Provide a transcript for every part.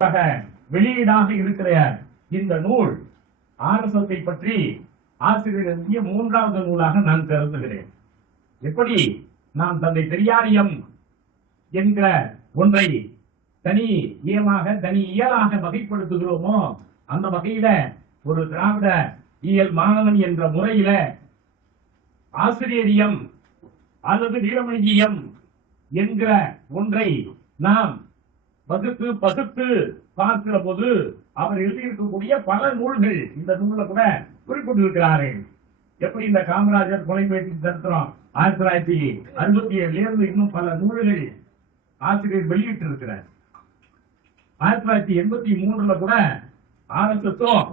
வெளியீடாக இருக்கிற இந்த நூல் ஆர்எஸ்எஸ் பற்றி ஆசிரியர் எழுதிய 3வது நூலாக நான் கருதுகிறேன். எப்படி நாம் தந்தை பெரியாரியம் என்கிற ஒன்றை தனி இயலாக வகைப்படுத்துகிறோமோ அந்த வகையில ஒரு திராவிட இயல் மாணவன் என்ற முறையில ஆசிரியரியம் அல்லது வீரமணியம் என்கிற ஒன்றை நாம் பகுத்து பார்க்கிற போது அவர் எழுதியிருக்கக்கூடிய பல நூல்கள் இந்த நூல்ல கூட குறிப்பிட்டிருக்கிறார்கள். எப்படி இந்த காமராஜர் கொலைபேட்டி சரித்திரம் 1967 இருந்து இன்னும் பல நூல்கள் ஆசிரியர் வெளியிட்டு இருக்கிறார். 1983 கூட ஆர்எஸ்எஸும்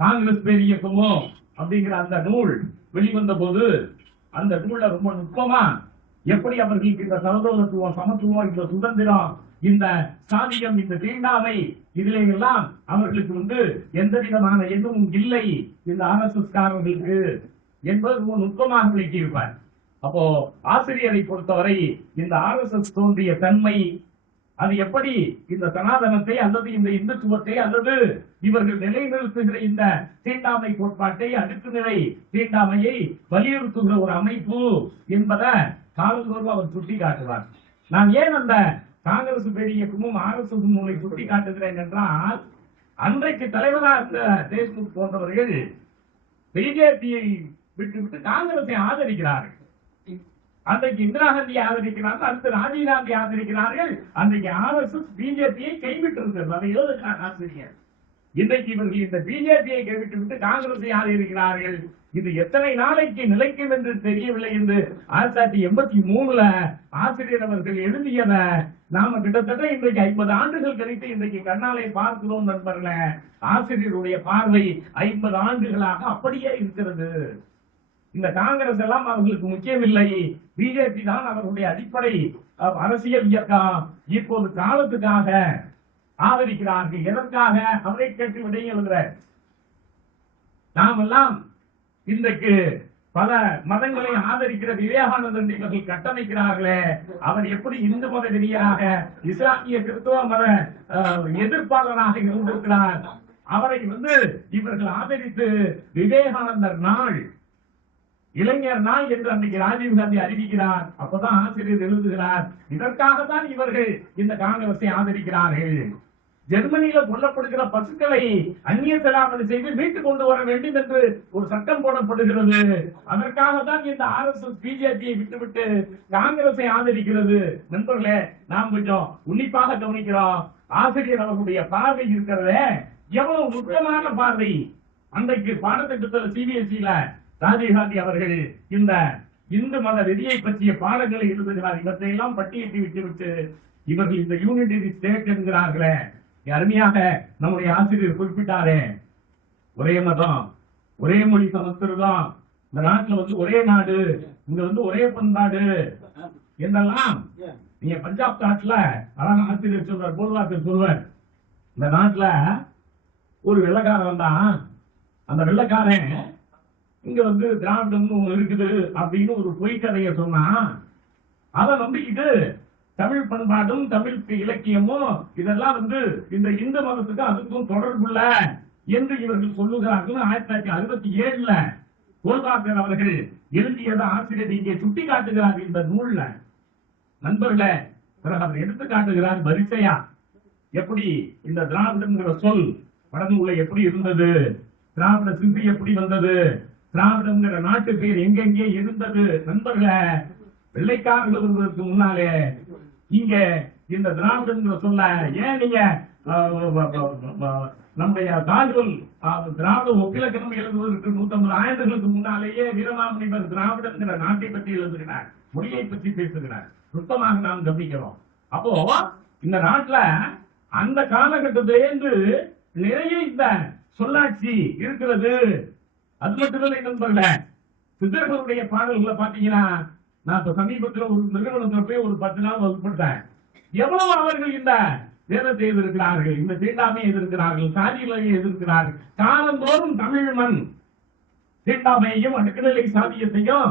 காங்கிரஸ் பேர் இயக்கமோ அப்படிங்கிற அந்த நூல் வெளிவந்த போது அந்த நூல்ல ரொம்ப நுட்பமா எப்படி அவர்களுக்கு இந்த சகோதரத்துவம், சமத்துவம், இந்த சுதந்திரம், இந்த சாதியம், இந்த தீண்டாமை இதிலே எல்லாம் அவர்களுக்கு எந்த விதமான எதுவும் இல்லை இந்த ஆர்எஸ்எஸ் காரர்களுக்கு என்பது ரொம்ப நுட்பமாக விளக்கியிருப்பார். அப்போ ஆசிரியரை பொறுத்தவரை இந்த ஆர்எஸ்எஸ் தோன்றிய தன்மை அது எப்படி இந்த சனாதனத்தை அல்லது இந்த இந்துத்துவத்தை அல்லது இவர்கள் நிலைநிறுத்துகிற இந்த தீண்டாமை கோட்பாட்டை, அடுக்கு நிலை தீண்டாமையை வலியுறுத்துகிற ஒரு அமைப்பு என்பதை காலந்தோறும் அவர் சுட்டி காட்டுவார். நான் ஏன் அந்த காங்கிரஸ் பேர் இயக்கமும் ஆர்எஸ்எஸ் நூலை சுட்டி காட்டுகிறேன் என்றால், அன்றைக்கு தலைவராக இருந்த தேஷ்முக் போன்றவர்கள் பிஜேபியை விட்டு காங்கிரஸை ஆதரிக்கிறார்கள். அன்றைக்கு இந்திரா காந்தியை ஆதரிக்கிறார்கள், அடுத்து ராஜீவ் காந்தி ஆதரிக்கிறார்கள். அன்றைக்கு ஆர்எஸ்எஸ் பிஜேபியை கைவிட்டு இருந்தது. அதை எழுதுகிறார் ஆசிரியர். இன்றைக்கு இவர்கள் இந்த பிஜேபியை கைவிட்டு விட்டு காங்கிரஸை ஆதரிக்கிறார்கள். இது எத்தனை நாளைக்கு நிலைக்கும் என்று தெரியவில்லை என்று 1983 ஆசிரியர் அவர்கள் எழுதியத நாம கிட்டத்தட்ட இன்றைக்கு 50 ஆண்டுகள் கழித்து இன்றைக்கு கண்ணாலை பார்க்கிறோம் நண்பர்களே. ஆசிரியருடைய பார்வை 50 ஆண்டுகளாக அப்படியே இருக்கிறது. இந்த காங்கிரஸ் எல்லாம் அவர்களுக்கு முக்கியமில்லை, பிஜேபி தான் அவர்களுடைய அடிப்படை அரசியல் இயக்கம். இப்போது காலத்துக்காக ஆதரிக்கிறார்கள். எதற்காக? அவரை கேட்டு விடை எழுதுற நாமெல்லாம் இன்றைக்கு பல மதங்களை ஆதரிக்கிற விவேகானந்தன் இவர்கள் கட்டமைக்கிறார்களே, அவர் எப்படி இந்து மத வெறியாக, இஸ்லாமிய கிறிஸ்துவ மத எதிர்ப்பாளராக இருந்திருக்கிறார். அவரை இவர்கள் ஆதரித்து விவேகானந்தர் நாள், இளைஞர் நாள் என்று அன்றைக்கு ராஜீவ் காந்தி அறிவிக்கிறார். அப்பதான் ஆசிரியர் எழுதுகிறார், இதற்காகத்தான் இவர்கள் இந்த காங்கிரஸை ஆதரிக்கிறார்கள். ஜெர்மனியில கொல்லப்படுகிற பசுக்களை அந்நிய செலாவணி செய்து மீட்டு கொண்டு வர வேண்டும் என்று ஒரு சட்டம் போடப்படுகிறது. அதற்காகத்தான் இந்த ஆர்எஸ்எஸ் பிஜேபியை விட்டுவிட்டு காங்கிரஸை ஆதரிக்கிறது. நண்பர்களே, நாம் கொஞ்சம் உன்னிப்பாக கவனிக்கிறோம். ஆசிரியர் அவர்களுடைய பார்வை இருக்கிறதே எவ்வளவு நுட்பமான பார்வை. அன்றைக்கு பாடத்திட்டத்தில் சிபிஎஸ்இல ராஜீவ் காந்தி அவர்கள் இந்த இந்து மத வெறியை பற்றிய பாடங்களை எழுதுகிறார். இவற்றை எல்லாம் பட்டியலிட்டு விட்டுவிட்டு இவர்கள் இந்த யூனிட்டரி ஸ்டேட் என்கிறார்களே, அருமையாக நம்முடைய ஆசிரியர் குறிப்பிட்டாரே, ஒரே மதம், ஒரே மொழி, சமஸ்கிருதம், இந்த நாட்டுல ஒரே நாடு, இங்க ஒரே பண்பாடு என்றெல்லாம். நீங்க பஞ்சாப் நாட்டுல அதான் ஆசிரியர் சொல்றார், போல்வாக்கர் சொல்வார், இந்த நாட்டுல ஒரு வெள்ளக்காரன் தான், அந்த வெள்ளக்காரன் இங்க திராவிடம் இருக்குது அப்படின்னு ஒரு பொய் கதையை சொன்னா அதை நம்பிக்கிட்டு தமிழ் பண்பாடும் தமிழ் இலக்கியமும் இதெல்லாம் இந்த இந்து மதத்துக்கு அதுக்கும் தொடர்புள்ள என்று இவர்கள் சொல்லுகிறார்கள். 1967 கோல்வாக்கர் அவர்கள் எழுதியது ஆசிரியர் இங்கே சுட்டி காட்டுகிறார் இந்த நூல்ல. நண்பர்களே, பிறகு அவர் எடுத்து காட்டுகிறார் வரிசையா எப்படி இந்த திராவிடங்கிற சொல் வடநூலை எப்படி இருந்தது, திராவிட சிந்தி எப்படி வந்தது, திராவிடங்கிற நாட்டு பேர் எங்கெங்கே இருந்தது. நண்பர்களே, வெள்ளைக்காரர்கள் வருவதற்கு முன்னாலே இங்க இந்த திராவிடங்கிற சொல்ல ஏன் நீங்க நம்முடைய தாழ்வுகள் திராவிட ஒப்பிலக்கணம் எழுதுவதற்கு 150 ஆண்டுகளுக்கு முன்னாலேயே வீரமாமுனிவர் திராவிடங்கிற நாட்டை பற்றி எழுதுகிறார், மொழியை பற்றி பேசுகிறார். நுட்பமாக நாம் கவனிக்கிறோம். அப்போ இந்த நாட்டுல அந்த காலகட்டத்திலேருந்து நிறைய இந்த சொல்லாட்சி இருக்கிறது. அது மட்டுமில்லை நண்பர்களே, சித்தர்களுடைய பாடல்களை பாத்தீங்கன்னா, நான் இப்ப சமீபத்தில் ஒரு நிறுவனத்தில் போய் ஒரு 10 நாள் வகுப்படுத்தேன். எவ்வளவு அவர்கள் இந்த வேதத்தை எதிர்க்கிறார்கள், இந்த தீண்டாமையை எதிர்க்கிறார்கள், சாதிகளை எதிர்க்கிறார்கள். காலந்தோறும் தமிழ் மண் தீண்டாமையையும் அடுக்குநிலை சாதியத்தையும்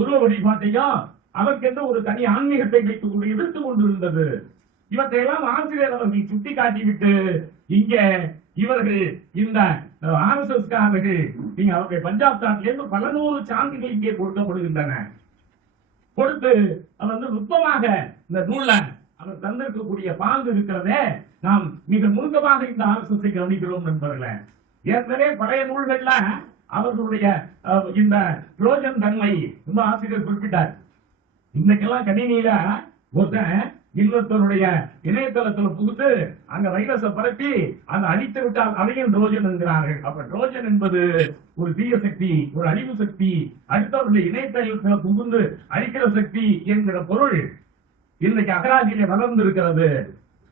உருவ வழிபாட்டையும் அதற்கென்று ஒரு தனி ஆன்மீகத்தை வைத்துக் கொண்டு எதிர்த்து கொண்டிருந்தது. இவற்றையெல்லாம் ஆசிரியர் அவர்கள் சுட்டி காட்டிவிட்டு இங்க இவர்கள் இந்த RSS காரர்கள் நீங்க அவருடைய பஞ்சாப் நாட்டிலிருந்து பல நூறு சான்றுகள் இங்கே கொடுக்கப்படுகின்றன. கொடுத்து அவர் நுட்பமாக இந்த நூல்ல அவர் தந்திருக்கக்கூடிய பாங்கு இருக்கிறதே நாம் மிக நுணுக்கமாக இந்த RSS கவனிக்கிறோம் நண்பர்களே. ஏற்கனவே பழைய நூல்கள்ல அவர்களுடைய இந்த ட்ரோஜன் தன்மை ரொம்ப ஆசிரியர் குறிப்பிட்டார். இன்னைக்கெல்லாம் கணினியில ஒருத்தன் இன்னொருத்தருடைய இணையதளத்துல புகுத்து அங்க வைரஸை பரப்பி அந்த அழித்து விட்டால் அதையும் ட்ரோஜன் என்கிறார்கள். அப்ப ட்ரோஜன் என்பது ஒரு தீய சக்தி, ஒரு அழிவு சக்தி, அடுத்தவருடைய இணையதளத்துல புகுந்து அழிக்கிற சக்தி என்கிற பொருள் இன்னைக்கு அகராதியிலே வளர்ந்து இருக்கிறது.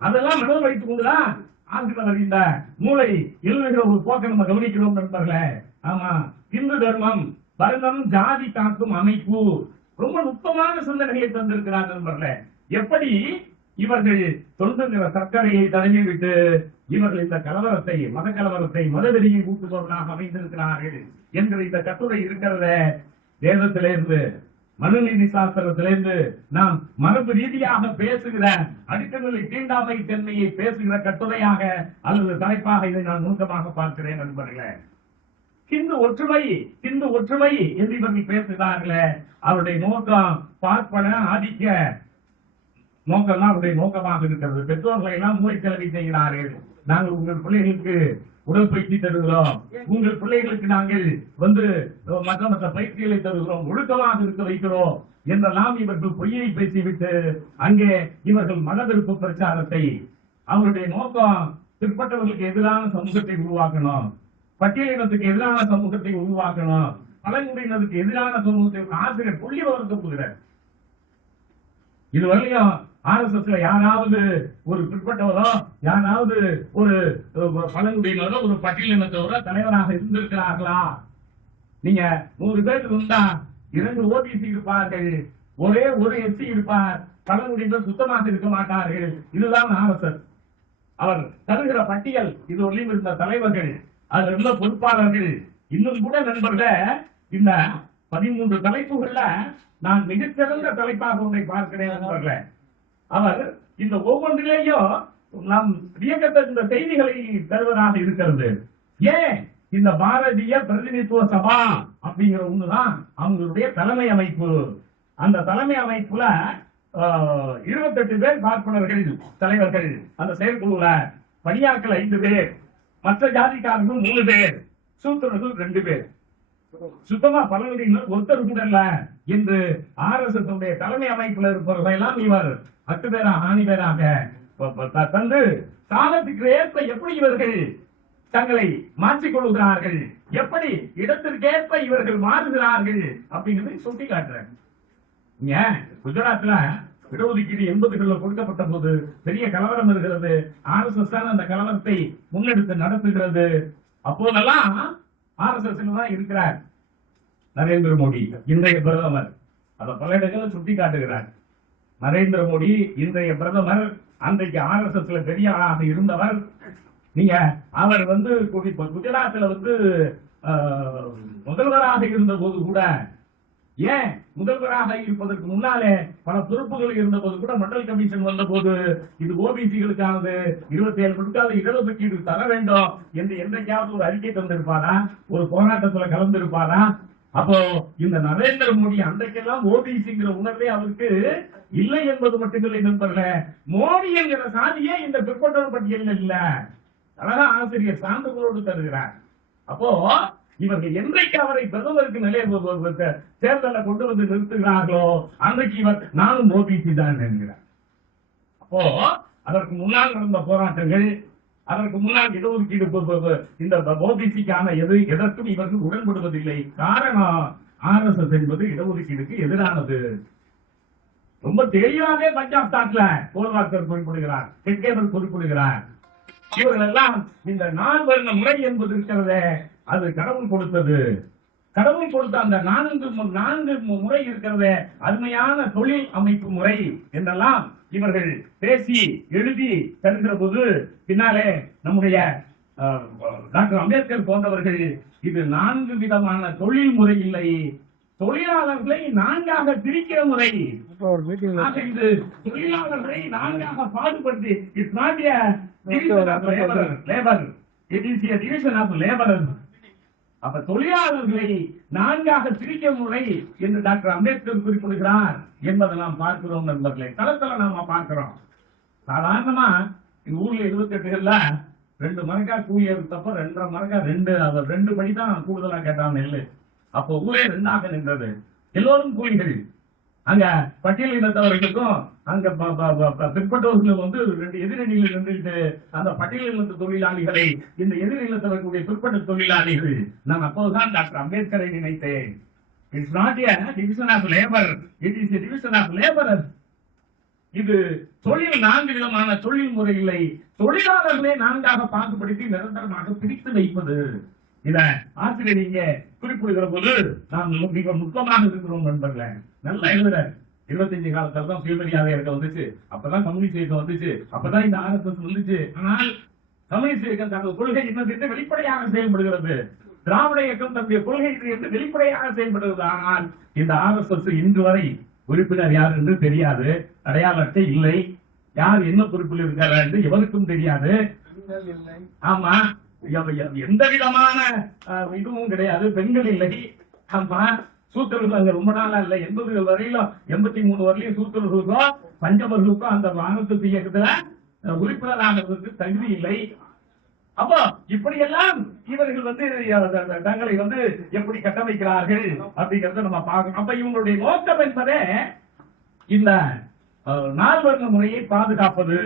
அதெல்லாம் மனதில் வைத்துக் கொண்டுதான் ஆசிரியர் இந்த நூலை எழுதுகிற ஒரு போக்க நம்ம கவனிக்கிறோம் நண்பர்களே. ஆமா, இந்து தர்மம் வருடம் ஜாதி காக்கும் அமைப்பு ரொம்ப நுட்பமான சிந்தனையை தந்திருக்கிறார் நண்பர்களே. எப்படி இவர்கள் தொண்டு நிற சர்க்கரையை தடவி விட்டு இவர்கள் இந்த கலவரத்தை மத கலவரத்தை மதவெறியை ஊட்டுபவர்களாக அமைந்திருக்கிறார்கள் என்கிற இந்த கட்டுரை இருக்கிறத வேதத்திலிருந்து மனுநீதி சாஸ்திரத்திலிருந்து நாம் மரபு ரீதியாக பேசுகிற அடுக்குநிலை தீண்டாமை தன்மையை பேசுகிற கட்டுரையாக அல்லது தலைப்பாக இதை நான் நுணுக்கமாக பார்க்கிறேன் நண்பர்களே. ஹிந்து ஒற்றுமை என்று இவர்கள் பேசுகிறார்களே, அவருடைய நோக்கம் பார்ப்பன ஆதிக்க நோக்கம் தான் அவருடைய நோக்கமாக இருக்கிறது. பெற்றோர்களை எல்லாம் மூளைக்கிழமை செய்கிறார்கள். நாங்கள் உங்கள் பிள்ளைகளுக்கு உடற்பயிற்சி தருகிறோம், உங்கள் பிள்ளைகளுக்கு நாங்கள் மற்ற பயிற்சிகளை தருகிறோம், ஒழுக்கமாக இருக்க வைக்கிறோம் என்றெல்லாம் இவர்கள் பொய்யை பேசிவிட்டு அங்கே இவர்கள் மத வெறுப்பு பிரச்சாரத்தை, அவருடைய நோக்கம் பிற்பட்டவர்களுக்கு எதிரான சமூகத்தை உருவாக்கணும், பட்டியலினத்துக்கு எதிரான சமூகத்தை உருவாக்கணும், பழங்குடியினருக்கு எதிரான சமூகத்தை ஆசிரியர் புள்ளி வளர்க்கப்படுகிறார். இதுவரையும் RSSல யாராவது ஒரு பிற்பட்டவரோ யாராவது ஒரு பழங்குடியினரோ ஒரு பட்டியலினத்தவரோ தலைவராக இருந்திருக்கிறார்களா? நீங்க 100 பேர் இருந்தா 2 OBC இருப்பார்கள், ஒரே ஒரு SC இருப்பார், பழங்குடியினர் சுத்தமாக இருக்க மாட்டார்கள். இதுதான் RSS. அவர் தருகிற பட்டியல் இது ஒளியும் இருந்த தலைவர்கள், அதுல இருந்த பொறுப்பாளர்கள். இன்னும் கூட நண்பர்களே, இந்த 13 தலைப்புகள்ல நான் மிகச்சிறந்த தலைப்பாக ஒன்றை பார்க்கிறேன் நண்பர்களே. அவர் இந்த ஒவ்வொன்றிலேயும் நாம் வியக்கத்த இந்த செய்திகளை தருவதாக இருக்கிறது. ஏன் இந்த பாரதிய பிரதிநிதித்துவ சபா அப்படிங்கிற ஒண்ணுதான் அவங்களுடைய தலைமை அமைப்பு. அந்த தலைமை அமைப்புல 28 பேர் பார்ப்பனர்கள் தலைவர்கள். அந்த செயற்குழுல பணியாட்கள் 5 பேர், மற்ற ஜாதிக்காரர்கள் 3 பேர், சூத்திரர்கள் 2 பேர். சுத்தமா பழங்குடியினர் ஒருத்தர் கூட இல்ல என்று RSS தலைமை அமைப்புல இருப்பவர்கள் எல்லாம் இவர் 10 பேராக 8 பேராக தந்து காலத்துக்கு ஏற்ப எப்படி இவர்கள் தங்களை மாற்றிக் கொள்கிறார்கள், எப்படி இடத்திற்கேற்ப இவர்கள் மாறுகிறார்கள் அப்படிங்கிறதை சுட்டி காட்டுறாங்க. குஜராத்ல இடஒதுக்கீடு 80களில் கொடுக்கப்பட்ட போது பெரிய கலவரம் இருக்கிறது. RSS தான் அந்த கலவரத்தை முன்னெடுத்து நடத்துகிறது. அப்போதெல்லாம் RSS தான் இருக்கிறார் நரேந்திர மோடி, இன்றைய பிரதமர். அதை பல இடங்களில் சுட்டி காட்டுகிறார். நரேந்திர மோடி இன்றைய பிரதமர், அன்றைக்கு RSSல பெரிய ஆளாக இருந்தவர். நீங்க அவர் குஜராத்ல முதல்வராக இருந்த போது கூட, ஏன் முதல்வராக இருப்பதற்கு முன்னாலே பல பொறுப்புகள் இருந்த போது கூட மண்டல் கமிஷன் வந்த போது இது OBCகளுக்கானது 27 விழுக்காடு இடஒதுக்கீடு தர வேண்டும் என்று என்றைக்காவது ஒரு அறிக்கை தந்திருப்பாரா? ஒரு போராட்டத்துல கலந்திருப்பாரா? அப்போ இந்த நரேந்திர மோடி அன்றைக்கெல்லாம் OBCங்கிற உணர்வே அவருக்கு இல்லை என்பது மட்டுமில்லை நண்பர்களே, மோடி என்கிற சாதியே இந்த பிற்பட்டோர் பட்டியலில் இல்ல. அழகா ஆசிரியர் சான்றுகளோடு தருகிறார். அப்போ இவர்கள் என்றைக்கு அவரை பிரதமருக்கு நிலைய தேர்தலை கொண்டு வந்து நிறுத்துகிறார்களோ அன்றைக்கு இவர் நானும் OBC தான் என்கிறார். அப்போ அதற்கு முன்னால் நடந்த போராட்டங்கள், அதற்கு முன்னால் இடஒதுக்கீடு இந்த OBCக்கான எதற்கும் இவர்கள் உடன்படுவதில்லை. காரணம் RSS என்பது இடஒதுக்கீடுக்கு எதிரானது. ரொம்ப தெளிவாகவே பஞ்சாப் ஸ்டாட்ல கோல்வாக்கர் குறிப்பிடுகிறார், கெட்கேவர் குறிப்பிடுகிறார். இவர்கள் எல்லாம் இந்த 4 வருட முறை என்பது இருக்கிறதே, அது கடவுள் கொடுத்தது. கடவுள் கொடுத்த அந்த 4 முறை இருக்கிறதே அருமையான தொழில் அமைப்பு முறை என்றெல்லாம் இவர்கள் பேசி எழுதி தருகிற போது பின்னாலே நம்முடைய டாக்டர் அம்பேத்கர் போன்றவர்கள் இது 4 விதமான தொழில் முறை இல்லை, தொழிலாளர்களை 4ஆக பிரிக்கிற முறை. இது தொழிலாளர்களை 4ஆக பாடுபடுத்தி it's not a division of labour, it is a division of labour. அப்ப தொழிலாளர்களை 4ஆக பிரிக்கிற முறை என்று டாக்டர் அம்பேத்கர் குறிப்பிடுகிறார் என்பதை நாம் பார்க்கிறோம் நண்பர்களே. களத்துல நாம பார்க்கிறோம். சாதாரணமா ஊர்ல 28கள்ல 2 மரக்கா கூலி எடுத்தப்ப 2.5 மரக்கா 2 படி தான் கூடுதலா கேட்டான் நெல்லு. அப்போ ஊரே 2ஆக நின்றது. எல்லோரும் கூலிகள். அங்க பட்டியல் இனத்தவர்களுக்கும் அங்க பிற்பட்டவர்களும் வந்து 2 எதிரணியில் நின்றுட்டு அந்த பட்டியல் இனத்த தொழிலாளிகளை இந்த எதிரினத்தவர்களுடைய பிற்பட்ட தொழிலாளிகள். நான் அப்போதுதான் டாக்டர் அம்பேத்கரை நினைத்தேன். It's not a division of labour, it is a division of labourer. இது தொழில் 4 விதமான தொழில் முறைகளை தொழிலாளர்களே 4ஆக பாகுபடுத்தி நிரந்தரமாக பிரித்து வைப்பது. இத ஆசிரியர் இங்க குறிப்பிடுகிற போது நாம் மிக நுட்பமாக இருக்கிறோம் நண்பர்களே. நல்லா எழுதுற 25 காலத்துல தான் சுயமரியாதை இயக்கம் வந்துச்சு, அப்பதான் கம்யூனிஸ்ட் இயக்கம் வந்துச்சு, அப்பதான் இந்த RSS வந்துச்சு. ஆனால் கம்யூனிஸ்ட் இயக்கம் தனது கொள்கை இன்னது வெளிப்படையாக செயல்படுகிறது. திராவிட இயக்கம் தன்னுடைய கொள்கை என்று வெளிப்படையாக செயல்படுகிறது. ஆனால் இந்த RSS இன்று வரை உறுப்பினர் யார் என்று தெரியாது, அடையாள அட்டை இல்லை, யார் என்ன பொறுப்பில் இருக்காரு என்று எவருக்கும் தெரியாது. ஆமா, எந்த விதமான இதுவும் கிடையாது, பெண்கள் இல்லை. ஆமா, சூத்திரர்கள் அங்க ரொம்ப நாளா இல்ல, 80 வரையிலும் 83 வரையிலும் சூத்திரர்களுக்கோ பஞ்சவர்களுக்கோ அந்த RSS இயக்கத்துல உறுப்பினர் ஆகிறதுக்கு தகுதி இல்லை. அப்போ இப்படியெல்லாம் இவர்கள் வந்து தங்களை வந்து எப்படி கட்டமைக்கிறார்கள் அப்படிங்கறத நம்ம பார்க்கணும். அப்ப இவங்களுடைய நோக்கம் என்பதே இந்த 4 வர்ண முறையை பாதுகாப்பது.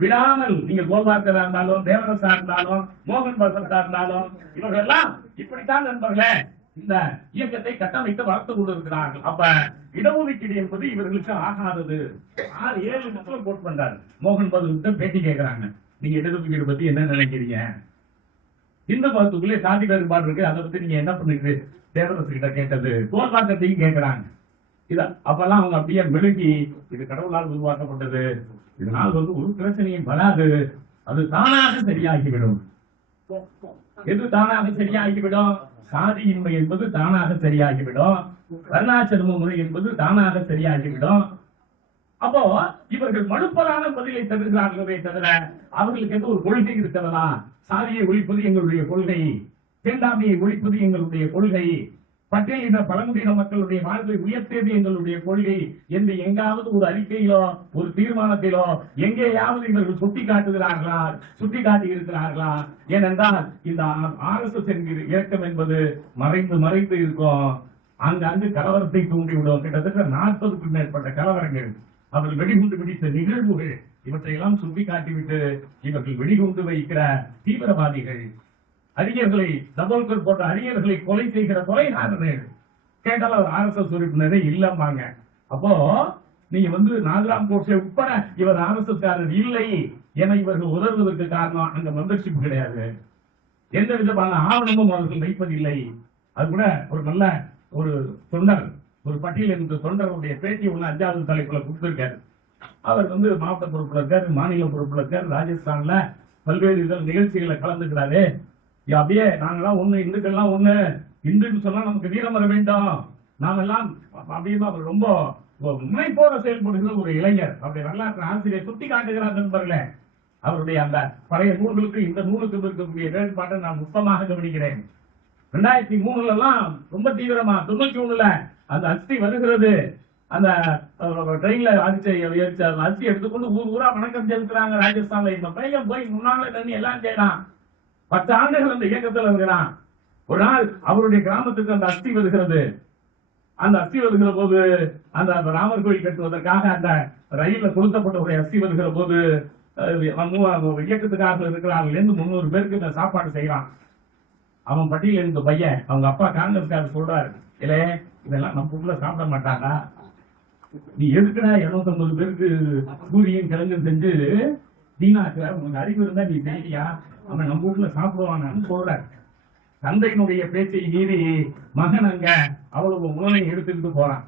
விடாமல் நீங்க கோல்வார்க்கரா இருந்தாலும், தேவரசா இருந்தாலும், மோகன் பகவதா இருந்தாலும், இவர்கள் எல்லாம் இப்படித்தான் நண்பர்களே இந்த இயக்கத்தை கட்டமைத்து வளர்த்து கொண்டிருக்கிறார்கள். அப்ப இடஒதுக்கீடு என்பது இவர்களுக்கு ஆகாதது. 6-7 மக்கள் கோட் பண்றாரு. மோகன் பகவத் பேட்டி கேட்கிறாங்க, நீங்க இடஒதுக்கீடு பத்தி என்ன நினைக்கிறீங்க? இந்து மதத்துக்குள்ளே சாதி வேறுபாடு இருக்கு, அதை பத்தி நீங்க என்ன பண்ணுங்க தேவரசு கிட்ட கேட்டது. கோல்வாக்கத்தையும் கேட்கிறாங்க. இத அப்பெல்லாம் அவங்க அப்படியே மெழுகி, இது கடவுளால் உருவாக்கப்பட்டது, இதனால் வந்து ஒரு பிரச்சனையும் வராது, அது தானாக சரியாகிவிடும். எது தானாக சரியாகிவிடும்? சாதியின்மை என்பது தானாக சரியாகிவிடும், வர்ணாசிரம முறை என்பது தானாக சரியாகிவிடும். அப்போ இவர்கள் மறுப்பதான பதிலை தருகிறார்களே தவிர அவர்களுக்கு எந்த ஒரு கொள்கை இருக்கிறதா? சாதியை ஒழிப்பது எங்களுடைய கொள்கை, தீண்டாமையை ஒழிப்பது எங்களுடைய கொள்கை, பட்டியலின பழங்குடியின மக்களுடைய வாழ்வை உயர்த்தியது எங்களுடைய கொள்கை என்று எங்காவது ஒரு அறிக்கையிலோ ஒரு தீர்மானத்திலோ எங்கேயாவது இவர்கள் சுட்டி காட்டுகிறார்களா? சுட்டி காட்டி இருக்கிறார்களா? ஏனென்றால் இந்த RSS என்கிற இயக்கம் என்பது மறைந்து மறைந்து இருக்கும். அங்கு கலவரத்தை தூண்டிவிடும். கிட்டத்தட்ட 40க்கும் மேற்பட்ட கலவரங்கள், அவர்கள் வெடிகுண்டு வெடித்த நிகழ்வுகள், இவற்றையெல்லாம் சுட்டி காட்டிவிட்டு இவர்கள் வெடிகுண்டு வைக்கிற தீவிரவாதிகள், அறிஞர்களை தபோல்கர் போன்ற அறிஞர்களை கொலை செய்கிற கொலைகாரர்கள். கேட்டால் அவர் RSS உறுப்பினரே இல்லம்பாங்க. அப்போ நீங்க வந்து நாகராம் கோட்சே உட்பட இவர் RSS காரர் இல்லை என இவர்கள் உதவுவதற்கு காரணம் அங்க மெம்பர்ஷிப் கிடையாது, எந்த விதமான ஆவணமும் அவர்கள் வைப்பதில்லை. அது கூட ஒரு நல்ல ஒரு தொண்டர், ஒரு பட்டியல் என்ற தொண்டருடைய பேட்டி ஒண்ணு 5வது தலைப்புல கொடுத்திருக்காரு. அவர் வந்து மாவட்ட பொறுப்புல இருக்காரு, மாநில பொறுப்புல இருக்காரு, ராஜஸ்தான்ல பல்வேறு நிகழ்ச்சிகளை கலந்துக்கிறாரு. அப்படியே நாங்கெல்லாம் ஒண்ணு, இந்துக்கள்லாம் ஒண்ணு, இந்துன்னு சொன்னா நமக்கு வீரம் வர வேண்டும், நாம எல்லாம் அப்படின்னா அவர் ரொம்ப முனைப்போட செயல்படுகிற ஒரு இளைஞர். அப்படி வரலாற்று ஆசிரியர் சுட்டி காட்டுகிறார் நண்பர்களே. அவருடைய அந்த பழைய நூல்களுக்கு இந்த நூலுக்கு இருக்கக்கூடிய வேறுபாட்டை நான் நுட்பமாக கவனிக்கிறேன். 2003 ரொம்ப தீவிரமா, 91ல அந்த அஸ்தி வருகிறது, அந்த ட்ரெயின்ல அரிசி எடுத்துக்கொண்டு ஊர் ஊரா வணக்கம் செலுத்துறாங்க ராஜஸ்தான்ல. இந்த பையன் போய் முன்னால தண்ணி எல்லாம் செய்யறான், 10 ஆண்டுகள் அந்த இயக்கத்தில் இருக்கிறான். ஒரு நாள் அவருடைய கிராமத்துக்கு அந்த அஸ்தி வருகிறது. அந்த அஸ்தி வருகிற போது அந்த ராமர் கோயில் கட்டுவதற்காக அந்த ரயில்ல கொளுத்தப்பட்ட ஒரு அஸ்தி வருகிற போது இயக்கத்துக்காக இருக்கிறார்கள் 300 பேருக்கு இந்த சாப்பாடு செய்யறான். அவன் பட்டியல இருந்த பையன், அவங்க அப்பா காங்கிரஸ்காரர் சொல்றாரு, இல்ல இதெல்லாம் நம்ம வீட்டுல சாப்பிட மாட்டாங்க, நீ எதுக்குடா 250 பேருக்கு பூரியும் கிழங்கு செஞ்சு வீணாக்குற, உனக்கு அறிவு இருந்தா நீ செய்யா, அவன் நம்ம வீட்டுல சாப்பிடுவான்னு சொல்றாரு. தந்தையினுடைய பேச்சை மீறி மகன் அங்க அவ்வளவு உணவை எடுத்துக்கிட்டு போறான்.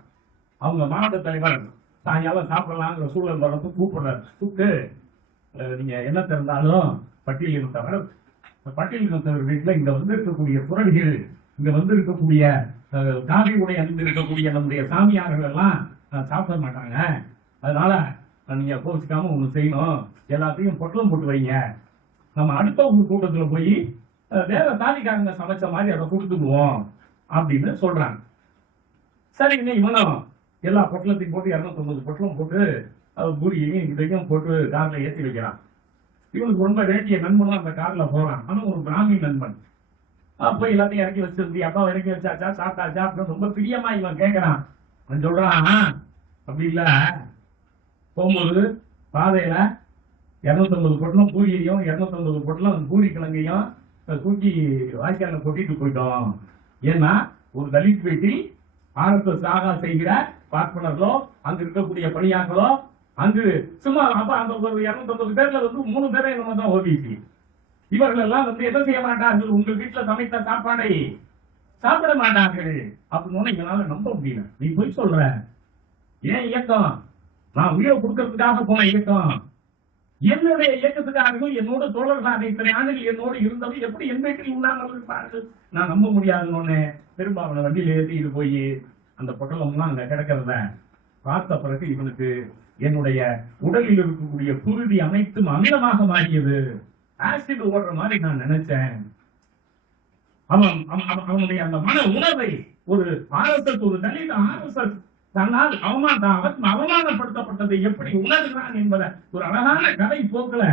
அவங்க மாவட்ட தலைவர் சாயங்காலம் சாப்பிடலாங்கிற சூழல் வரப்ப கூப்பிடுறாரு. கூப்பிட்டு நீங்க என்ன திறந்தாலும் பட்டியலினத்தவர் வீட்டுல இங்க வந்து இருக்கக்கூடிய புரடிகள் இங்க வந்து இருக்கக்கூடிய காவி உடை அணிந்து இருக்கக்கூடிய நம்முடைய சாமியார்கள் எல்லாம் சாப்பிட மாட்டாங்க. அதனால நீங்க கோச்சிக்காம ஒண்ணு செய்யணும், எல்லாத்தையும் பொட்டலம் போட்டு வைங்க. நம்ம அடுத்த கூட்டத்துல போய் வேற தாலிக்காரங்க சமைச்ச மாதிரி அதை கொடுத்துடுவோம் அப்படின்னு சொல்றாங்க. சரிங்க, இவனும் எல்லா பொட்டலத்தையும் போட்டு 250 பொட்டலம் போட்டு பூரியையும் இதையும் போட்டு கார்ல ஏற்றி வைக்கிறான். இவனுக்கு ரொம்ப வேண்டிய நண்பனும் அந்த கார்ல போறான். ஆனா ஒரு பிராமி நண்பன். அப்ப எல்லாத்தையும் இறக்கி வச்சிருந்தி, அப்பா இறக்கி வச்சாச்சா, சாப்பிட்டாச்சா அப்படின்னு ரொம்ப பிரியமா இவன் கேட்கறான். அவன் சொல்றான், அப்படி இல்ல, போகும்போது பாதையில 250 பொட்டலம் பூரியையும் 250 பொட்டலம் பூரி கிழங்கையும் தூக்கி வாய்க்கால கொட்டிட்டு போயிட்டோம். ஏன்னா ஒரு தலித் வீட்டில் ஆரம்பத்தில் சாகா செய்கிற பார்ப்பனர்களோ அங்கு இருக்கக்கூடிய பணியார்களோ அங்கு சும்மா அப்ப அந்த ஒரு 250 பேர்ல வந்து 3 பேரை நம்ம தான் ஓபிசி. இவர்கள் எல்லாம் வந்து என்ன செய்ய மாட்டார்கள், உங்கள் வீட்டுல சமைத்த சாப்பாடை சாப்பிட மாட்டார்கள் அப்படின்னு எங்களால நம்ப முடியல. நீ போய் சொல்ற, ஏன் இயக்கம்? நான் உயிரை கொடுக்கறதுக்காக போன இயக்கம். என்னுடைய இயக்கத்துக்காரர்கள் என்னோட தோழர்களாக இத்தனை ஆண்டுகள் என்னோடு இருந்தவர்கள் எப்படி என் வீட்டில் உண்ணாமல் இருப்பார்கள்? நான் நம்ப முடியாதுன்னு திரும்ப அவனை வண்டியில ஏற்றிட்டு போய் அந்த பொட்டலம்லாம் அங்க கிடக்கிறத பார்த்த பிறகு இவனுக்கு என்னுடைய உடலில் இருக்கக்கூடிய குருதி அனைத்தும் அமிலமாக மாறியது. ஆசிட் ஓடுற மாதிரி நான் நினைச்சேன். அவனுடைய அந்த மன உணர்வை ஒரு RSS, ஒரு தலித் RSS தன்னால் அவமானப்படுத்தப்பட்டதை எப்படி உணர்கிறான் என்பதை ஒரு அழகான கதை போக்கல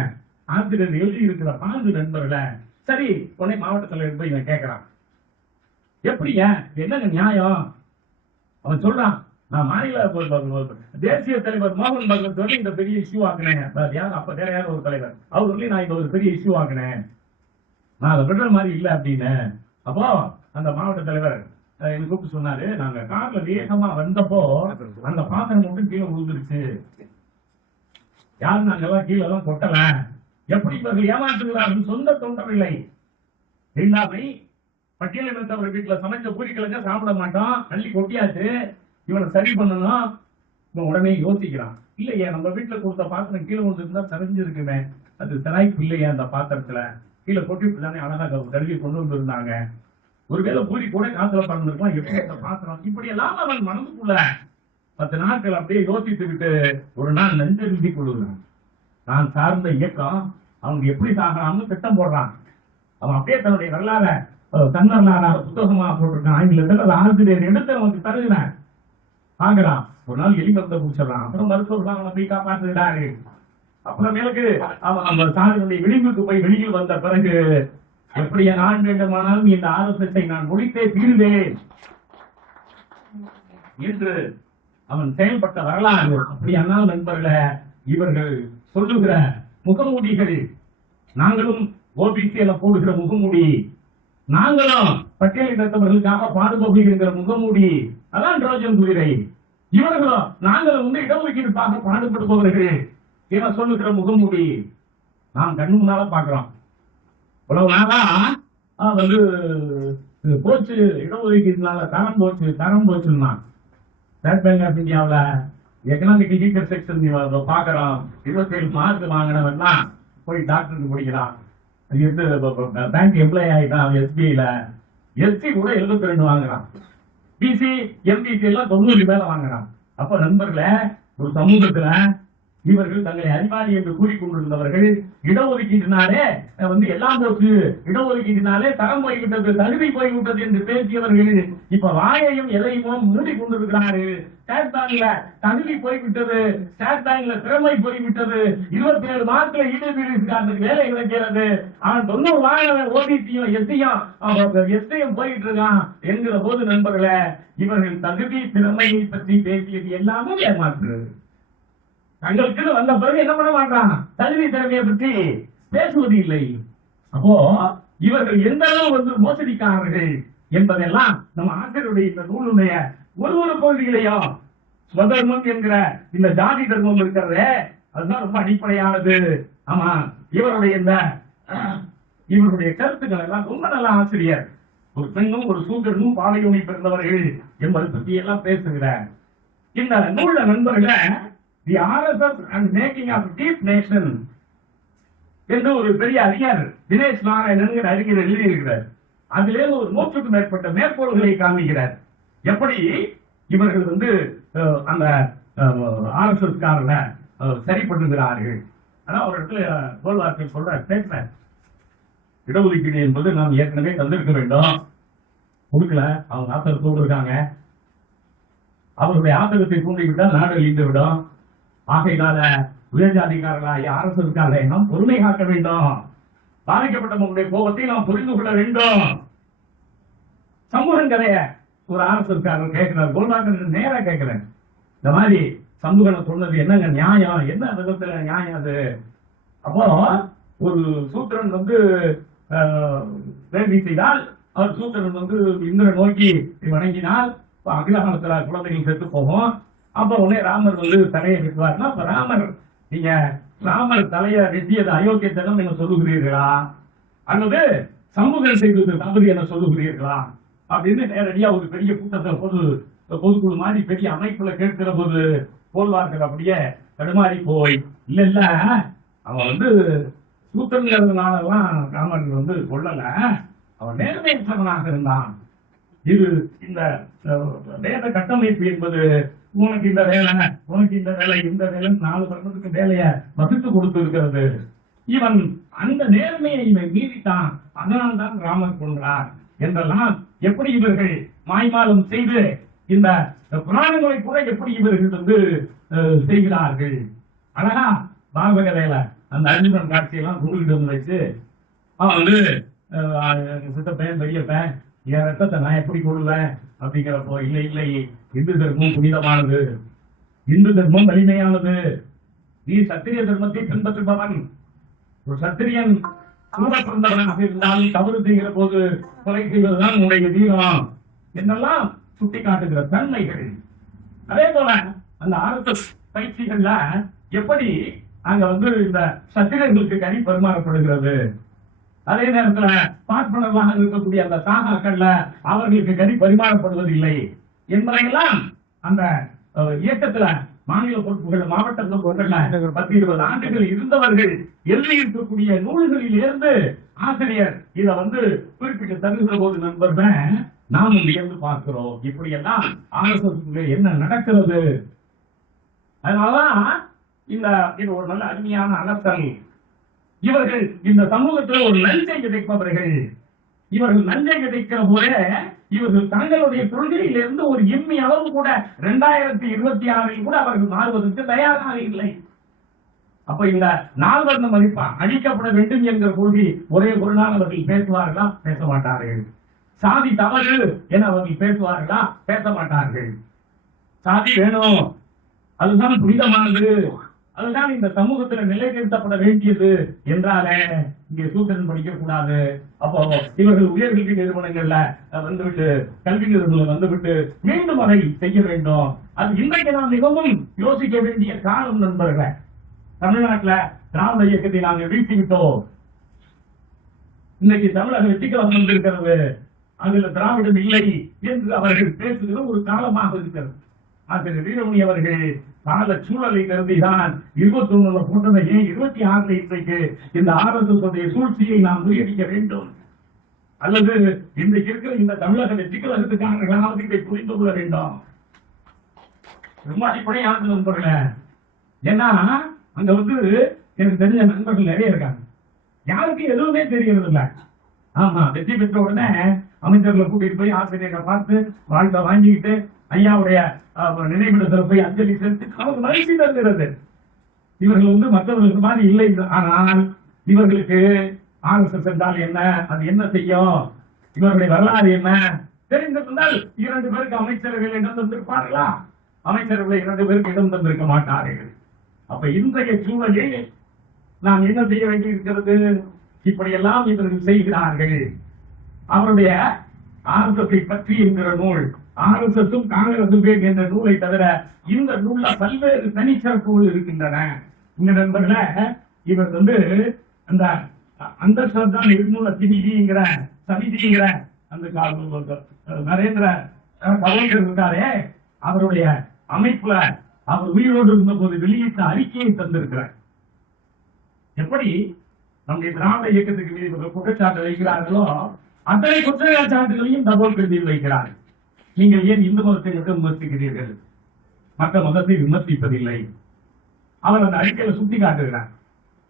ஆசிரியர் எழுதி இருக்கிற பாந்து நண்பர்கள. சரி, உடனே மாவட்ட தலைவர் போய் இவன் கேட்கிறான், எப்படிங்க என்னங்க நியாயம்? அவன் சொல்றான், நான் மாநில தேசிய தலைவர் மோகன் பகவத் சொல்லி இந்த பெரிய இஷ்யூ ஆக்குனேன். அப்ப வேற யாரும் ஒரு தலைவர் அவர் சொல்லி நான் இந்த ஒரு பெரிய இஷ்யூ ஆக்குனேன், நான் அதை விடுற மாதிரி இல்லை அப்படின்னு. அப்போ அந்த மாவட்ட தலைவர் எனக்கு கூப்பிட்டு சொன்னாரு, நாங்க கார்ல வேகமா வந்தப்போ அந்த பாத்திரம் மட்டும் கீழே விழுந்துருச்சு. யாரும் நாங்கெல்லாம் கீழே எல்லாம் கொட்டல. எப்படி இவர்கள் ஏமாற்றுகிறார்கள்? சொந்த தொண்டரில்லை, எல்லாமே பட்டியலினத்தவர் வீட்டுல சமைச்ச பூரிக்கிழங்க சாப்பிட மாட்டோம், அள்ளி கொட்டியாச்சு, இவனை சரி பண்ணணும். இவன் உடனே யோசிக்கிறான், இல்லையா நம்ம வீட்டுல கொடுத்த பாத்திரம் கீழே விழுந்துருந்தா சரிஞ்சிருக்குமே, அது சராய்ப்பு இல்லையா? அந்த பாத்திரத்துல கீழே கொட்டிட்டு தானே அழகா கழுவி கொண்டு வந்திருந்தாங்க. ஒருவேளை பூரி கூட காத்துல பறந்துருக்கலாம், எப்படி அந்த பாத்திரம்? இப்படி எல்லாம் அவன் மனதுக்குள்ள 10 நாட்கள் அப்படியே யோசித்து விட்டு ஒரு நாள் நெஞ்செழுதி கொள்ளுகிறான். நான் சார்ந்த இயக்கம் அவங்க எப்படி சாகலாம்னு திட்டம் போடுறான். அவன் அப்படியே தன்னுடைய வரலாற தன்னரலான புத்தகமா போட்டிருக்கான். ஆங்கிலத்தில் ஆசிரியர் எடுத்து அவனுக்கு தருகிறான். பாக்குறான், ஒரு நாள் எலி மருந்தை குடிச்சிடறான். அப்புறம் மருத்துவர்கள் அவனை போய் காப்பாற்றுகிறாரு. அப்புறமேலுக்கு அவன் அந்த சாதனுடைய விளிம்புக்கு போய் வெளியில் வந்த பிறகு, எப்படி நான் வேண்டுமானாலும் இந்த RSS நான் முடித்தே தீர்வேன் என்று அவன் செயல்பட்ட வரலாறு. அப்படியானால் நண்பர்களே, இவர்கள் சொல்லுகிற முகமூடிகள், நாங்களும் ஓபிசி என போடுகிற முகமூடி, நாங்களும் பட்டியலினத்தவர்களுக்காக பாடுபடுகிற முகமூடி, அதான் ட்ரோஜன் குதிரை. இவர்களும் நாங்களும் வந்து இடஒதுக்கீடுக்காக பாடுபடுபவர்கள் என சொல்லுகிற முகமூடி நாம் கண்ணு முன்னால பாக்குறோம். இவ்வளவு நாளா வந்து போச்சு, இடஒதுக்கீடுனால தரம் போச்சுன்னா ஸ்டேட் பேங்க் ஆஃப் இந்தியாவில் எக்கனாமிக் வீக்கர் செக்ஷன் பாக்குறோம். 27 மார்க் வாங்கினவன்னா போய் டாக்டருக்கு படிக்கிறான். பேங்க் எம்ப்ளாய் ஆகிட்டான் SBIல. SC கூட 72 வாங்குறான். பிசி எம்பிசி எல்லாம் 90 மேல வாங்குறான். அப்ப நண்பர்களே, ஒரு சமூகத்துல இவர்கள் தங்களை அறிவாளி என்று கூறிக்கொண்டிருந்தவர்கள் இடஒதுக்கீட்டினாலே வந்து எல்லாம் போச்சு, இடஒதுக்கீட்டினாலே தரம் போய்விட்டது, தகுதி போய்விட்டது என்று பேசியவர்கள் இப்ப வாயையும் எதையும் மூடி கொண்டிருக்கிறார்கள். ஸ்டேட் பேங்க்ல தகுதி போய்விட்டது, ஸ்டேட் பேங்க்ல திறமை போய்விட்டது, 27 மார்க்ல ஈடுபீடுக்கு வேலை கிடைக்கிறது, அவன் 90 வாங்கினவன் ஓபிசியும் எஸ்சியும் போயிட்டு இருக்கான் என்கிற போது நண்பர்களே, இவர்கள் தகுதி திறமையை பற்றி பேசியது எல்லாமே ஏமாற்றுறது. தங்களுக்கு வந்த பிறகு என்ன பண்ண மாட்டான், தகுதி திறமையை பற்றி பேசுவது இல்லை. அப்போ இவர்கள் எந்த அளவு வந்து மோசடிக்காரர்கள் என்பதெல்லாம் நம்ம ஆசிரியருடைய இந்த நூலுடைய ஒரு பகுதிகளையும் ஸ்வதர்மம் என்கிற இந்த ஜாதி தர்மம் இருக்கிறதே, அதுதான் ரொம்ப அடிப்படையானது. ஆமா, இவருடைய கருத்துக்கள் எல்லாம் ரொம்ப நல்ல ஆசிரியர். ஒரு பெண்ணும் ஒரு சூதரனும் பாலையோனி பிறந்தவர்கள் என்பதை பற்றி எல்லாம் பேசுகிறார். இந்த நூல்ல நண்பர்கள the RSS and making of deep nation என்று ஒரு பெரிய அறிஞர் தினேஷ் நாராயணன் அறிஞர் எழுதியிருக்கிறார். அதிலே ஒரு 100க்கும் மேற்பட்ட மேற்கோள்களை காண்கிறார். எப்படி இவர்கள் அந்த RSS காரனை சரி பண்ணுகிறார்கள். ஆனா ஒரு இடத்துல கோல்வார்த்தை சொல்ற இடஒதுக்கீடு என்பது நாம் ஏற்கனவே தந்திருக்க வேண்டும், கொடுக்கல. அவங்க ஆத்தகத்தோடு இருக்காங்க. அவர்களுடைய ஆத்தகத்தை தூண்டிவிட்டால் நாடு அழிந்து விடும். ஆகையினால உயர்ஜாதிகாரர்களாகிய RSS நாம் பொறுமை காக்க வேண்டும். பாதிக்கப்பட்டவங்களுடைய கோபத்தை நாம் புரிந்து கொள்ள வேண்டும். சமூகம் கதைய ஒரு RSS கேட்கிறார். கோல்வார்க்கர் நேரா கேட்கிறேன், இந்த மாதிரி சமூகம் சொன்னது என்னங்க நியாயம், என்ன விதத்துல நியாயம் அது? அப்போ ஒரு சூத்திரன் வேள்வி செய்தால், அவர் சூத்திரன் இந்திர நோக்கி வணங்கினால் அகிலகாலத்துல குழந்தைகள் செத்து போகும். அப்ப உடனே ராமர் தலையை வெட்டுவார்னா, அப்ப ராமர் தலையை வெட்டியது அயோக்கியத்தனம் என்ன சொல்லுகிறீர்களா, அல்லது சமூகம் செய்தது தவறு என சொல்லுகிறீர்களா அப்படின்னு நேரடியா ஒரு பெரிய கூட்டத்தை பொதுக்குழு மாதிரி பெரிய அமைப்புல கேட்கிற போது கோல்வார்க்கர் அப்படியே தடுமாறி போய், இல்ல அவன் சூத்திரங்கிறதுனாலதான் ராமன் கொள்ளல, அவன் நேர்மையற்றவனாக இருந்தான். இது இந்த வேத கட்டமைப்பு என்பது உனக்கு இந்த வேலை, உனக்கு இந்த வேலை, இந்த வேலை 4 வருடத்துக்கு வேலையை வகுத்து கொடுத்து இருக்கிறது. இவன் அந்த நேர்மையை இவன் மீறிட்டான், அதனால்தான் ராமர் கொன்றார் என்றெல்லாம் எப்படி இவர்கள் மாய்மாலம் செய்து இந்த புராணங்களை கூட எப்படி இவர்கள் செய்கிறார்கள். அழகா பாகவகதையில அந்த அர்ஜுனன் காட்சியெல்லாம் குருவிடம் வச்சு அவன் சித்தப்பேன் பெரியப்பேன் என் ரத்தத்தை நான் எப்படி கொள்வேன் அப்படிங்கிறப்போ, இல்லை இந்து தர்மம் புனிதமானது, இந்து தர்மம் வலிமையானது, நீ சத்திரிய தர்மத்தை பின்பற்றுபவன், ஒரு சத்திரியன் கூட பிறந்தவனாக இருந்தால் தவறு செய்கிற போது கொலை செய்வதுதான் உன்னுடைய தீரம் என்னெல்லாம் சுட்டி காட்டுகிற தன்மைகள். அதே போல அந்த RSS பயிற்சிகள்ல எப்படி அங்க இந்த சத்திரங்களுக்கு கறி பரிமாறப்படுகிறது, அதே நேரத்துல பார்ப்பனர்களாக இருக்கக்கூடிய அந்த சாகாக்கள்ல அவர்களுக்கு கறி பரிமாறப்படுவதில்லை என்பதையெல்லாம் அந்த இயக்கத்துல மாநில பொறுப்புகள் மாவட்ட பொறுப்புகள்ல 10-20 ஆண்டுகள் இருந்தவர்கள் எழுதி இருக்கக்கூடிய நூல்களில் இருந்து ஆசிரியர் இதை குறிப்பிட்டு தருகிற போது நண்பர்கள் நாம் இருந்து பார்க்கிறோம் இப்படி எல்லாம் RSS என்ன நடக்கிறது. அதனாலதான் இது ஒரு நல்ல அருமையான அலசல். இவர்கள் இந்த சமூகத்தில் ஒரு நஞ்சை கிடைப்பவர்கள். இவர்கள் நஞ்சை கிடைக்கிற போதே இவர்கள் தங்களுடைய கொள்கையிலிருந்து ஒரு எம்மி அளவு கூட 2026 கூட அவர்கள் மாறுவதற்கு தயாராக இல்லை. அப்ப இந்த 4 வருட மதிப்பா அழிக்கப்பட வேண்டும் என்கிற கொள்கை ஒரே ஒரு நாள் அவர்கள் பேசுவார்களா? பேச மாட்டார்கள். சாதி தவறு என அவர்கள் பேசுவார்களா? பேச மாட்டார்கள். சாதி வேணும், அதுதான் புனிதமானது, அதுதான் இந்த சமூகத்தில் நிலைநிறுத்தப்பட வேண்டியது என்றாலே இங்கே சூத்திரன் படிக்க கூடாது. அப்போ இவர்கள் உயர்கல்வி நிறுவனங்கள்ல வந்துவிட்டு கல்வி நிறுவனங்கள் வந்துவிட்டு மீண்டும் அதை செய்ய வேண்டும். அது இன்றைக்கு நாம் மிகவும் யோசிக்க வேண்டிய காலம் நண்பர்களே. தமிழ்நாட்டில் திராவிட இயக்கத்தை நாங்கள் வீழ்த்திவிட்டோம். இன்னைக்கு தமிழக வெற்றிக்கலம் வந்திருக்கிறது, அதுல திராவிடம் இல்லை என்று அவர்கள் பேசுகிற ஒரு காலமாக இருக்கிறது. ஆசிரியர் வீரமணி அவர்கள் கால சூழலை கருதிதான் 21 போட்டதை 26 இன்றைக்கு இந்த RSS சூழ்ச்சியை நாம் முறியடிக்க வேண்டும், அல்லது இன்றைக்கு இருக்கிற இந்த தமிழக வெற்றிக்கலகத்துக்காரர்களாவது இதை புரிந்து கொள்ள வேண்டும். ரொம்ப அடிப்படையான நண்பர்களே. ஏன்னா அங்க எனக்கு தெரிஞ்ச நண்பர்கள் நிறைய இருக்காங்க, யாருக்கும் எதுவுமே தெரியறது இல்லை. ஆமா, வெற்றி பெற்ற உடனே அமைச்சர்களை கூட்டிட்டு போய் ஆசிரியரை பார்த்து வாழ்க்கை வாங்கிக்கிட்டு ஐயாவுடைய நினைவிடத்தில் போய் அஞ்சலி செலுத்தி அவருக்கு மகிழ்ச்சி தருகிறது. இவர்கள் மற்றவர்களுக்கு மாதிரி இல்லை. ஆனால் இவர்களுக்கு RSS என்றால் என்ன, அது என்ன செய்யும், இவர்களுடைய வரலாறு என்ன தெரிந்திருந்தால் 2 பேருக்கு அமைச்சர்கள் இடம் தந்திருப்பார்களா? அமைச்சர்களை 2 பேருக்கு இடம் தந்திருக்க மாட்டார்கள். அப்ப இன்றைய சூழலில் நாம் என்ன செய்ய வேண்டியிருக்கிறது? இப்படியெல்லாம் இவர்கள் செய்கிறார்கள். அவருடைய RSS பற்றி என்கிற நூல், RSSும் காங்கிரசும் என்ற நூலை தவிர இந்த நூல்ல பல்வேறு தனிச்சிறப்புகள் இருக்கின்றன. இந்த நண்பர்கள இவர் அந்த அந்தஸ்தான் நிர்மூல சமிதிங்கிற அந்த நரேந்திர கலைஞர் இருக்காரே, அவருடைய அமைப்புல அவர் உயிரோடு இருந்த போது வெளியிட்ட அறிக்கையை தந்திருக்கிறார். எப்படி நம்முடைய திராவிட இயக்கத்துக்கு மீது குற்றச்சாட்டு வைக்கிறார்களோ அத்தனை குற்றச்சாட்டுகளையும் தகவல் கருதியில் வைக்கிறார். நீங்கள் ஏன் இந்து மதத்தை மட்டும் விமர்சிக்கிறீர்கள், மற்ற மதத்தை விமர்சிப்பதில்லை? அவர் அந்த அறிக்கையில சுட்டி காட்டுகிறார்.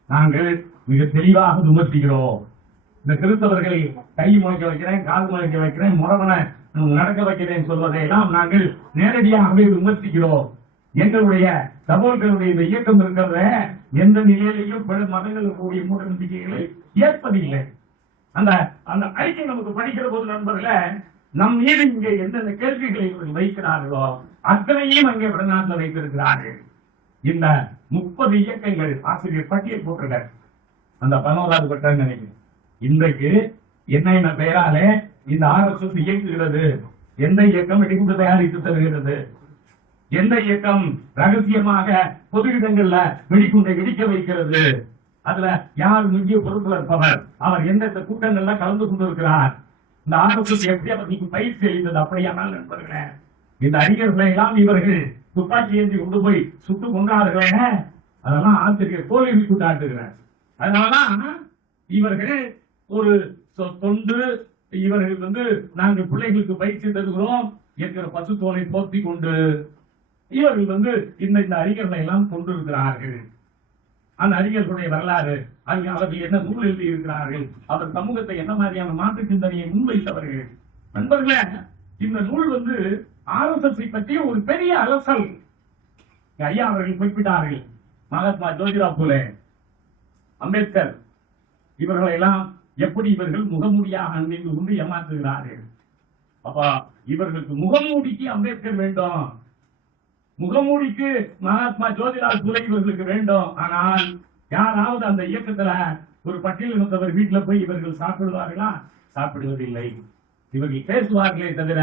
நாங்கள் மிக தெளிவாக விமர்சிக்கிறோம். இந்த கிறிஸ்தவர்கள் கை முளைக்க வைக்கிறேன், கால் முளைக்க வைக்கிறேன், முறவனை நடக்க வைக்கிறேன் சொல்வதையெல்லாம் நாங்கள் நேரடியாகவே விமர்சிக்கிறோம். எங்களுடைய சகோதரர்களுடைய இந்த இயக்கம் இருக்கிறத எந்த நிலையிலையும் பிற மதங்களுடைய மூட நம்பிக்கைகளை ஏற்பதில்லை. அந்த அந்த அறிக்கை நமக்கு படிக்கிற போது நண்பர்களே, நம் மீது இங்கே எந்தெந்த கேள்விகளை வைக்கிறார்களோ அத்தனையும் அங்கே வடநாட்டில் வைத்திருக்கிறார்கள். இந்த 30 இயக்கங்கள் ஆசிரியர் பட்டியல் போட்டிருக்கார். அந்த 11வது பட்டம் நினைக்கிறேன். இன்றைக்கு என்ன பெயராலே இந்த RSS இயக்குகிறது, எந்த இயக்கம் வெடிகுண்டு தயாரித்து தருகிறது, எந்த இயக்கம் ரகசியமாக பொது இடங்கள்ல வெடிகுண்டை வெடிக்க வைக்கிறது, அதுல யார் முக்கிய பொறுப்புல இருப்பவர், அவர் எந்தெந்த கூட்டங்கள்ல கலந்து கொண்டிருக்கிறார், இந்த RSS எப்படி அவருக்கு பயிற்சி அளித்தது. அப்படியானால் நண்பர்களே, இந்த அறிஞர்களை எல்லாம் இவர்கள் துப்பாக்கி ஏந்தி கொண்டு போய் சுட்டு கொண்டாடுகிறேன், அதெல்லாம் ஆசிரியர் தோல்வி கூட்டாட்டுகிறார். அதனாலதான் இவர்கள் ஒரு தொண்டு, இவர்கள் நாங்கள் பிள்ளைகளுக்கு பயிற்சி தருகிறோம் என்கிற பசு தோலை போர்த்தி கொண்டு இவர்கள் இந்த அறிஞர்களை எல்லாம் கொண்டிருக்கிறார்கள். அந்த அறிஞர்களுடைய வரலாறு, அவர்கள் என்ன நூல் எழுதி இருக்கிறார்கள், அவர் சமூகத்தை என்ன மாதிரியான மாற்று சிந்தனையை முன்வைத்தவர்கள். நண்பர்களே, இந்த நூல் RSS பற்றிய ஒரு பெரிய அலசல். ஐயா அவர்கள் குறிப்பிட்டார்கள், மகாத்மா ஜோதிராவ் பூலே, அம்பேத்கர் இவர்களை எல்லாம் எப்படி இவர்கள் முகமூடியாக அணிந்து கொண்டு ஏமாற்றுகிறார்கள். அப்ப இவர்களுக்கு முகமூடிக்கு அம்பேத்கர் வேண்டும், முகமூடிக்கு மகாத்மா ஜோதிராவ் பூலே இவர்களுக்கு வேண்டும். ஆனால் யாராவது அந்த இயக்கத்துல ஒரு பட்டியலினத்தவர் வீட்டுல போய் இவர்கள் சாப்பிடுவார்களா? சாப்பிடுவதில்லை. இவர்கள் பேசுவார்களே தவிர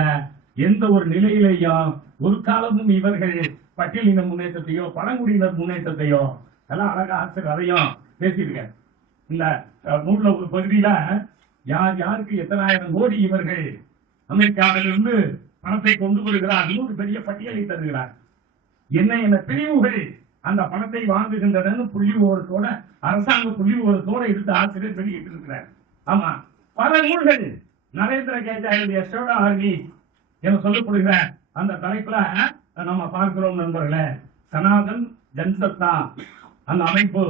எந்த ஒரு நிலையிலேயும் ஒரு காலமும் இவர்கள் பட்டியலின முன்னேற்றத்தையோ பழங்குடியினர் முன்னேற்றத்தையோ எல்லாம் அழகா ஆசிரியர் அதையும் பேசியிருக்க. இந்த நூல்ல ஒரு பகுதியில யார் யாருக்கு எத்தனாயிரம் கோடி இவர்கள் அமெரிக்காவிலிருந்து பணத்தை கொண்டு வருகிறார்கள் ஒரு பெரிய பட்டியலை தருகிறார். என்ன பிரிவுகள் அந்த பணத்தை வாங்குகின்றன புள்ளி விவரத்தோட, அரசாங்க புள்ளி விவரத்தோட எடுத்து ஆசிரியர் வெளியிட்டு இருக்கிறார். ஆமா, பல நூல்கள் நரேந்திர கேஜா எழுதிய சோடா ஆர்மி என சொல்லப்படுகிற அந்த தலைப்புல நம்ம பார்க்கிறோம் நண்பர்களே. சனாதன் ஜன்சத்தா அந்த அமைப்பு,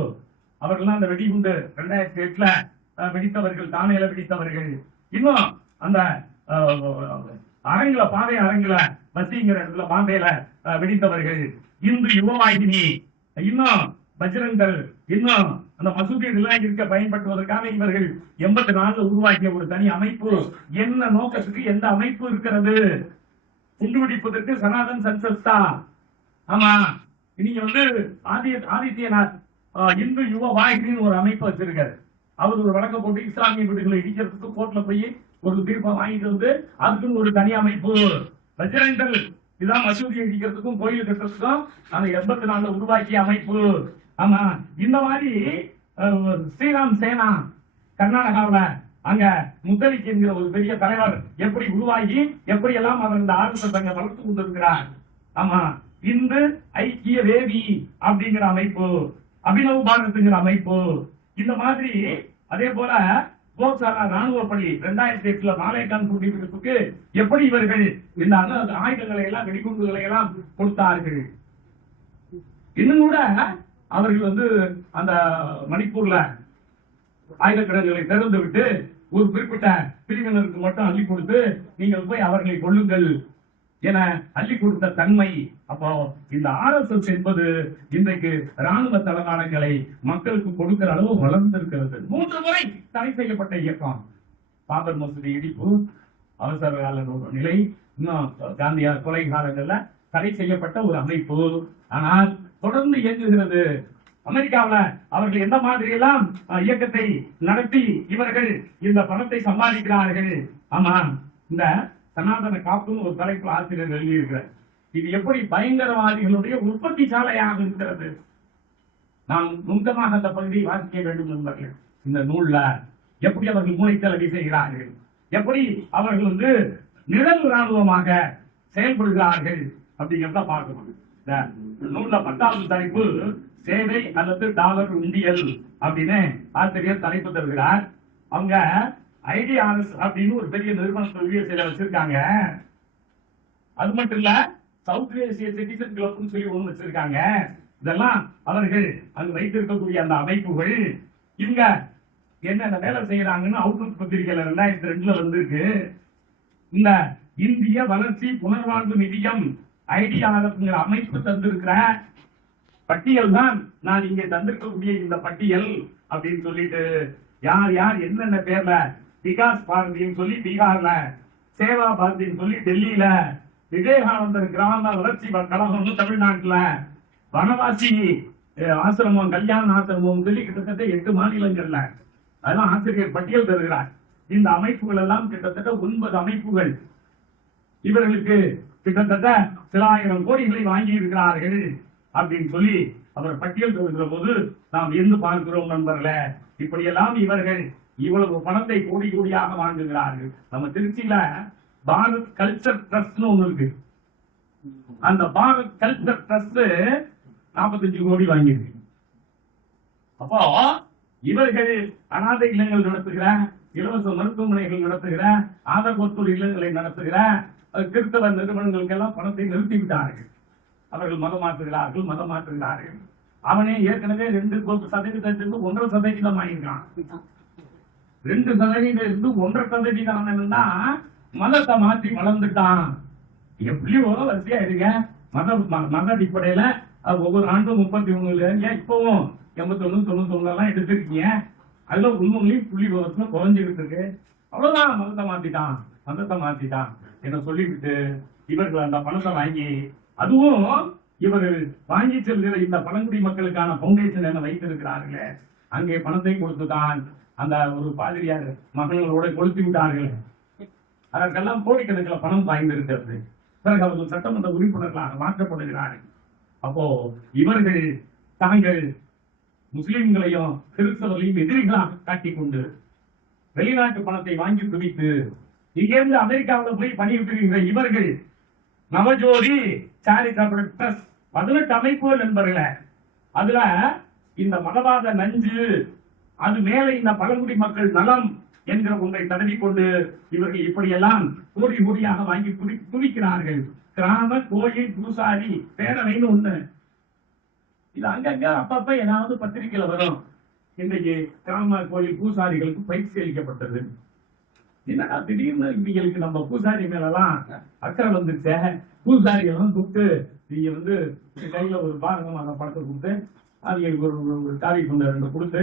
அவர்கள் அந்த வெடிகுண்டு 2008 வெடித்தவர்கள், தானேல வெடித்தவர்கள், இன்னும் அந்த அரங்கில பாதை அரங்கில பசிங்கிற இடத்துல பாம்பேல வெடித்தவர்கள், இந்து யுவவாகினி, இன்னும் பஜ்ரங்கல், இன்னும் அந்த மசூதிகள் இருக்க பயன்படுத்துவதற்காக இவர்கள் 84 உருவாக்கிய ஒரு தனி அமைப்பு. என்ன நோக்கத்துக்கு எந்த அமைப்பு இருக்கிறது? குண்டுபிடிப்பதற்கு சனாதன் சன்சஸ்தா. ஆமா, நீங்க ஆதித்யநாத் இந்து யுவ வாகினின்னு ஒரு அமைப்பு வச்சிருக்காரு. அவர் ஒரு வழக்க போட்டு இஸ்லாமிய வீடுகளை இடிக்கிறதுக்கு கோர்ட்ல போய் ஒரு தீர்ப்பை வாங்கிட்டு அதுக்குன்னு ஒரு தனி அமைப்பு. பஜ்ரங்கல் இதான் மசூதி இடிக்கிறதுக்கும் கோயில் கட்டுறதுக்கும் அந்த 84 உருவாக்கிய அமைப்பு. ஆமா, இந்த மாதிரி ஸ்ரீராம் சேனா கர்நாடகாவில அங்க முத்தலிக் என்கிற ஒரு பெரிய தலைவர் எப்படி உருவாகி எப்படி எல்லாம் அவர் இந்த RSS அங்க வளர்த்து கொண்டிருக்கிறார். ஆமா, இந்து ஐக்கிய வேதி அப்படிங்கிற அமைப்பு, அபினவ் பாரத்ங்கிற அமைப்பு, இந்த மாதிரி. அதே போல போக்சாரா ராணுவ பள்ளி 2008 மாலேகான் குடியிருப்புக்கு எப்படி இவர்கள் இந்த ஆயுதங்களை எல்லாம் வெடிகுண்டுகளை எல்லாம் கொடுத்தார்கள். இன்னும் கூட அவர்கள் அந்த மணிப்பூர்ல ஆயுத கிடங்குகளை திறந்து விட்டு ஒரு குறிப்பிட்ட பிரிவினருக்கு மட்டும் அள்ளி கொடுத்து நீங்கள் போய் அவர்களை கொள்ளுங்கள் என அள்ளி கொடுத்த தன்மை. அப்போ இந்த RSS என்பது இன்றைக்கு ராணுவ தளவாடங்களை மக்களுக்கு கொடுக்கிற அளவு வளர்ந்திருக்கிறது. 3 முறை தடை செய்யப்பட்ட இயக்கம். பாபர் மசூதி இடிப்பு, அவசர கால நிலை, இன்னும் காந்தியார் கொலை காலங்கள்ல தடை செய்யப்பட்ட ஒரு அமைப்பு. ஆனால் தொடர்ந்து இயங்குகிறது. அமெரிக்காவில அவர்கள் எந்த மாதிரி எல்லாம் இயக்கத்தை நடத்தி இவர்கள் இந்த பணத்தை சம்பாதிக்கிறார்கள். ஆமா, இந்த சனாதன காப்புன்னு ஒரு தலைப்பு ஆசிரியர் எழுதியிருக்கிறார். இது எப்படி பயங்கரவாதிகளுடைய உற்பத்தி சாலையாக இருக்கிறது. நாம் நுட்பமாக அந்த பகுதியை வாசிக்க வேண்டும் என்பார்கள். இந்த நூல்ல எப்படி அவர்கள் மூளைத்தலடி செய்கிறார்கள், எப்படி அவர்கள் நிழல் ராணுவமாக செயல்படுகிறார்கள் அப்படிங்கிறத பார்க்கணும். இந்த நூல்ல 10வது தலைப்பு சேவை அல்லது டாலர் உண்டியல் அப்படின்னு ஆசிரியர் தலைப்பு தருகிறார். அவங்க ஐடிஆர்எஸ் அப்படின்னு ஒரு பெரிய நிறுவனத்தை யுஎஸ்ஏல வச்சிருக்காங்க. அது மட்டும் இல்ல, சவுத் ஏசிய சிட்டிசன் கிளப்னு சொல்லி ஒண்ணு வச்சிருக்காங்க. இதெல்லாம் அவர்கள் அங்கு வைத்திருக்கக்கூடிய அந்த அமைப்புகள் இங்க என்னென்ன வேலை செய்யறாங்கன்னு அவுட்லுக் பத்திரிகையில 2002 வந்திருக்கு. இந்த இந்திய வளர்ச்சி புனர்வாழ்வு நிதியம் ஐடிஆர்எஸ் அமைப்பு தந்திருக்கிற பட்டியல் தான் நான் இங்கே தந்திருக்கக்கூடிய இந்த பட்டியல் அப்படின்னு சொல்லிட்டு, யார் யார் என்னென்ன பேர்ல, விகாஸ் பாரதின்னு சொல்லி பீகார்ல, சேவா பாரதின்னு சொல்லி டெல்லியில, விவேகானந்தர் கிராம வளர்ச்சி கழகம் தமிழ்நாட்டுல, வனவாசி ஆசிரமம் கல்யாண ஆசிரமம் சொல்லி கிட்டத்தட்ட 8 மாநிலங்கள்ல அதெல்லாம் ஆசிரியர் பட்டியல் தருகிறார். இந்த அமைப்புகள் எல்லாம் கிட்டத்தட்ட 9 அமைப்புகள் இவர்களுக்கு கிட்டத்தட்ட சில ஆயிரம் கோடிகளை வாங்கி இருக்கிறார்கள் அப்படின்னு சொல்லி அவர் பட்டியல் தருகிற போது நாம் எந்த பார்க்கிறோம் நண்பர்களே, இப்படியெல்லாம் இவர்கள் இவ்வளவு பணத்தை கோடி கோடியாக வாங்குகிறார்கள். நம்ம திருச்சியில பாரத் கல்ச்சர் ட்ரஸ்ட் ஒண்ணு இருக்கு. அந்த பாரத் கல்ச்சர் ட்ரஸ்ட் 45 கோடி வாங்கியிருக்கு. அப்போ இவர்கள் அனாதை இல்லங்கள் நடத்துகிற, இலவச மருத்துவமனைகள் நடத்துகிற, ஆதரவற்றோர் இல்லங்களை நடத்துகிற கிறிஸ்தவ நிறுவனங்களுக்கு எல்லாம் பணத்தை நிறுத்திவிட்டார்கள். அவர்கள் மதம் மாற்றுகிறார்கள். அவனே ஏற்கனவே 2% 1.5% ஆகிருக்கான். 2% 1.5% மதத்தை மாற்றி வளர்ந்துட்டான். எப்படியோ வரிசையா இருக்க மத அடிப்படையில ஒவ்வொரு ஆண்டும் 31 இப்பவும் 81 91 எல்லாம் எடுத்திருக்கீங்க. அதுல உண்மையிலையும் புள்ளி விவரத்துல குறைஞ்சிட்டு இருக்கு. அவ்வளவுதான், மதத்தை மாத்திட்டான் என்ன சொல்லிவிட்டு இவர்கள் அந்த பணத்தை வாங்கி, அதுவும் இவர்கள் வாங்கி செல்கிற இந்த பழங்குடி மக்களுக்கான பவுண்டேஷன் என்ன வைத்திருக்கிறார்களே, அங்கே பணத்தை கொடுத்துதான் அந்த ஒரு பாதிரியார் மகன்களோட கொளுத்தி விட்டார்கள். அதற்கெல்லாம் கோடிக்கணக்கில் பணம் பாய்ந்திருக்கிறது. பிறகு அவர்கள் சட்டமன்ற உறுப்பினர்களாக மாற்றப்படுகிறார்கள். அப்போ இவர்கள் தாங்கள் முஸ்லிம்களையும் கிறிஸ்தவர்களையும் எதிரிகளாக காட்டிக் கொண்டு வெளிநாட்டு பணத்தை வாங்கி குவித்து இங்கிருந்து அமெரிக்காவில் போய் பணியிட்டிருக்கின்ற இவர்கள் நவஜோதி சேரிட்டபிள் ட்ரஸ்ட் 18 அமைப்புகள் என்பவர்கள, அதுல இந்த மதவாத நஞ்சு அது மேல இந்த பழங்குடி மக்கள் நலம் என்கிற ஒன்றை தடவி கொண்டு இவர்கள் இப்படியெல்லாம் கோடி கோடியாக வாங்கி குவிக்கிறார்கள். கிராம கோயில் பூசாரி பேரவைன்னு ஒண்ணு, இது அங்கங்க அப்பப்ப ஏதாவது பத்திரிகையில வரும். இன்றைக்கு கிராம கோயில் பூசாரிகளுக்கு பயிற்சி அளிக்கப்பட்டது. என்னடா திடீர்னு இவங்களுக்கு நம்ம பூசாரி மேலாம் அக்கறை வந்துருச்சே, பூசாரிகளும் கூப்பிட்டு நீங்க கையில ஒரு பாரதமான படத்தை கொடுத்து அவங்களுக்கு ஒரு காரி கொண்டு 2 கொடுத்து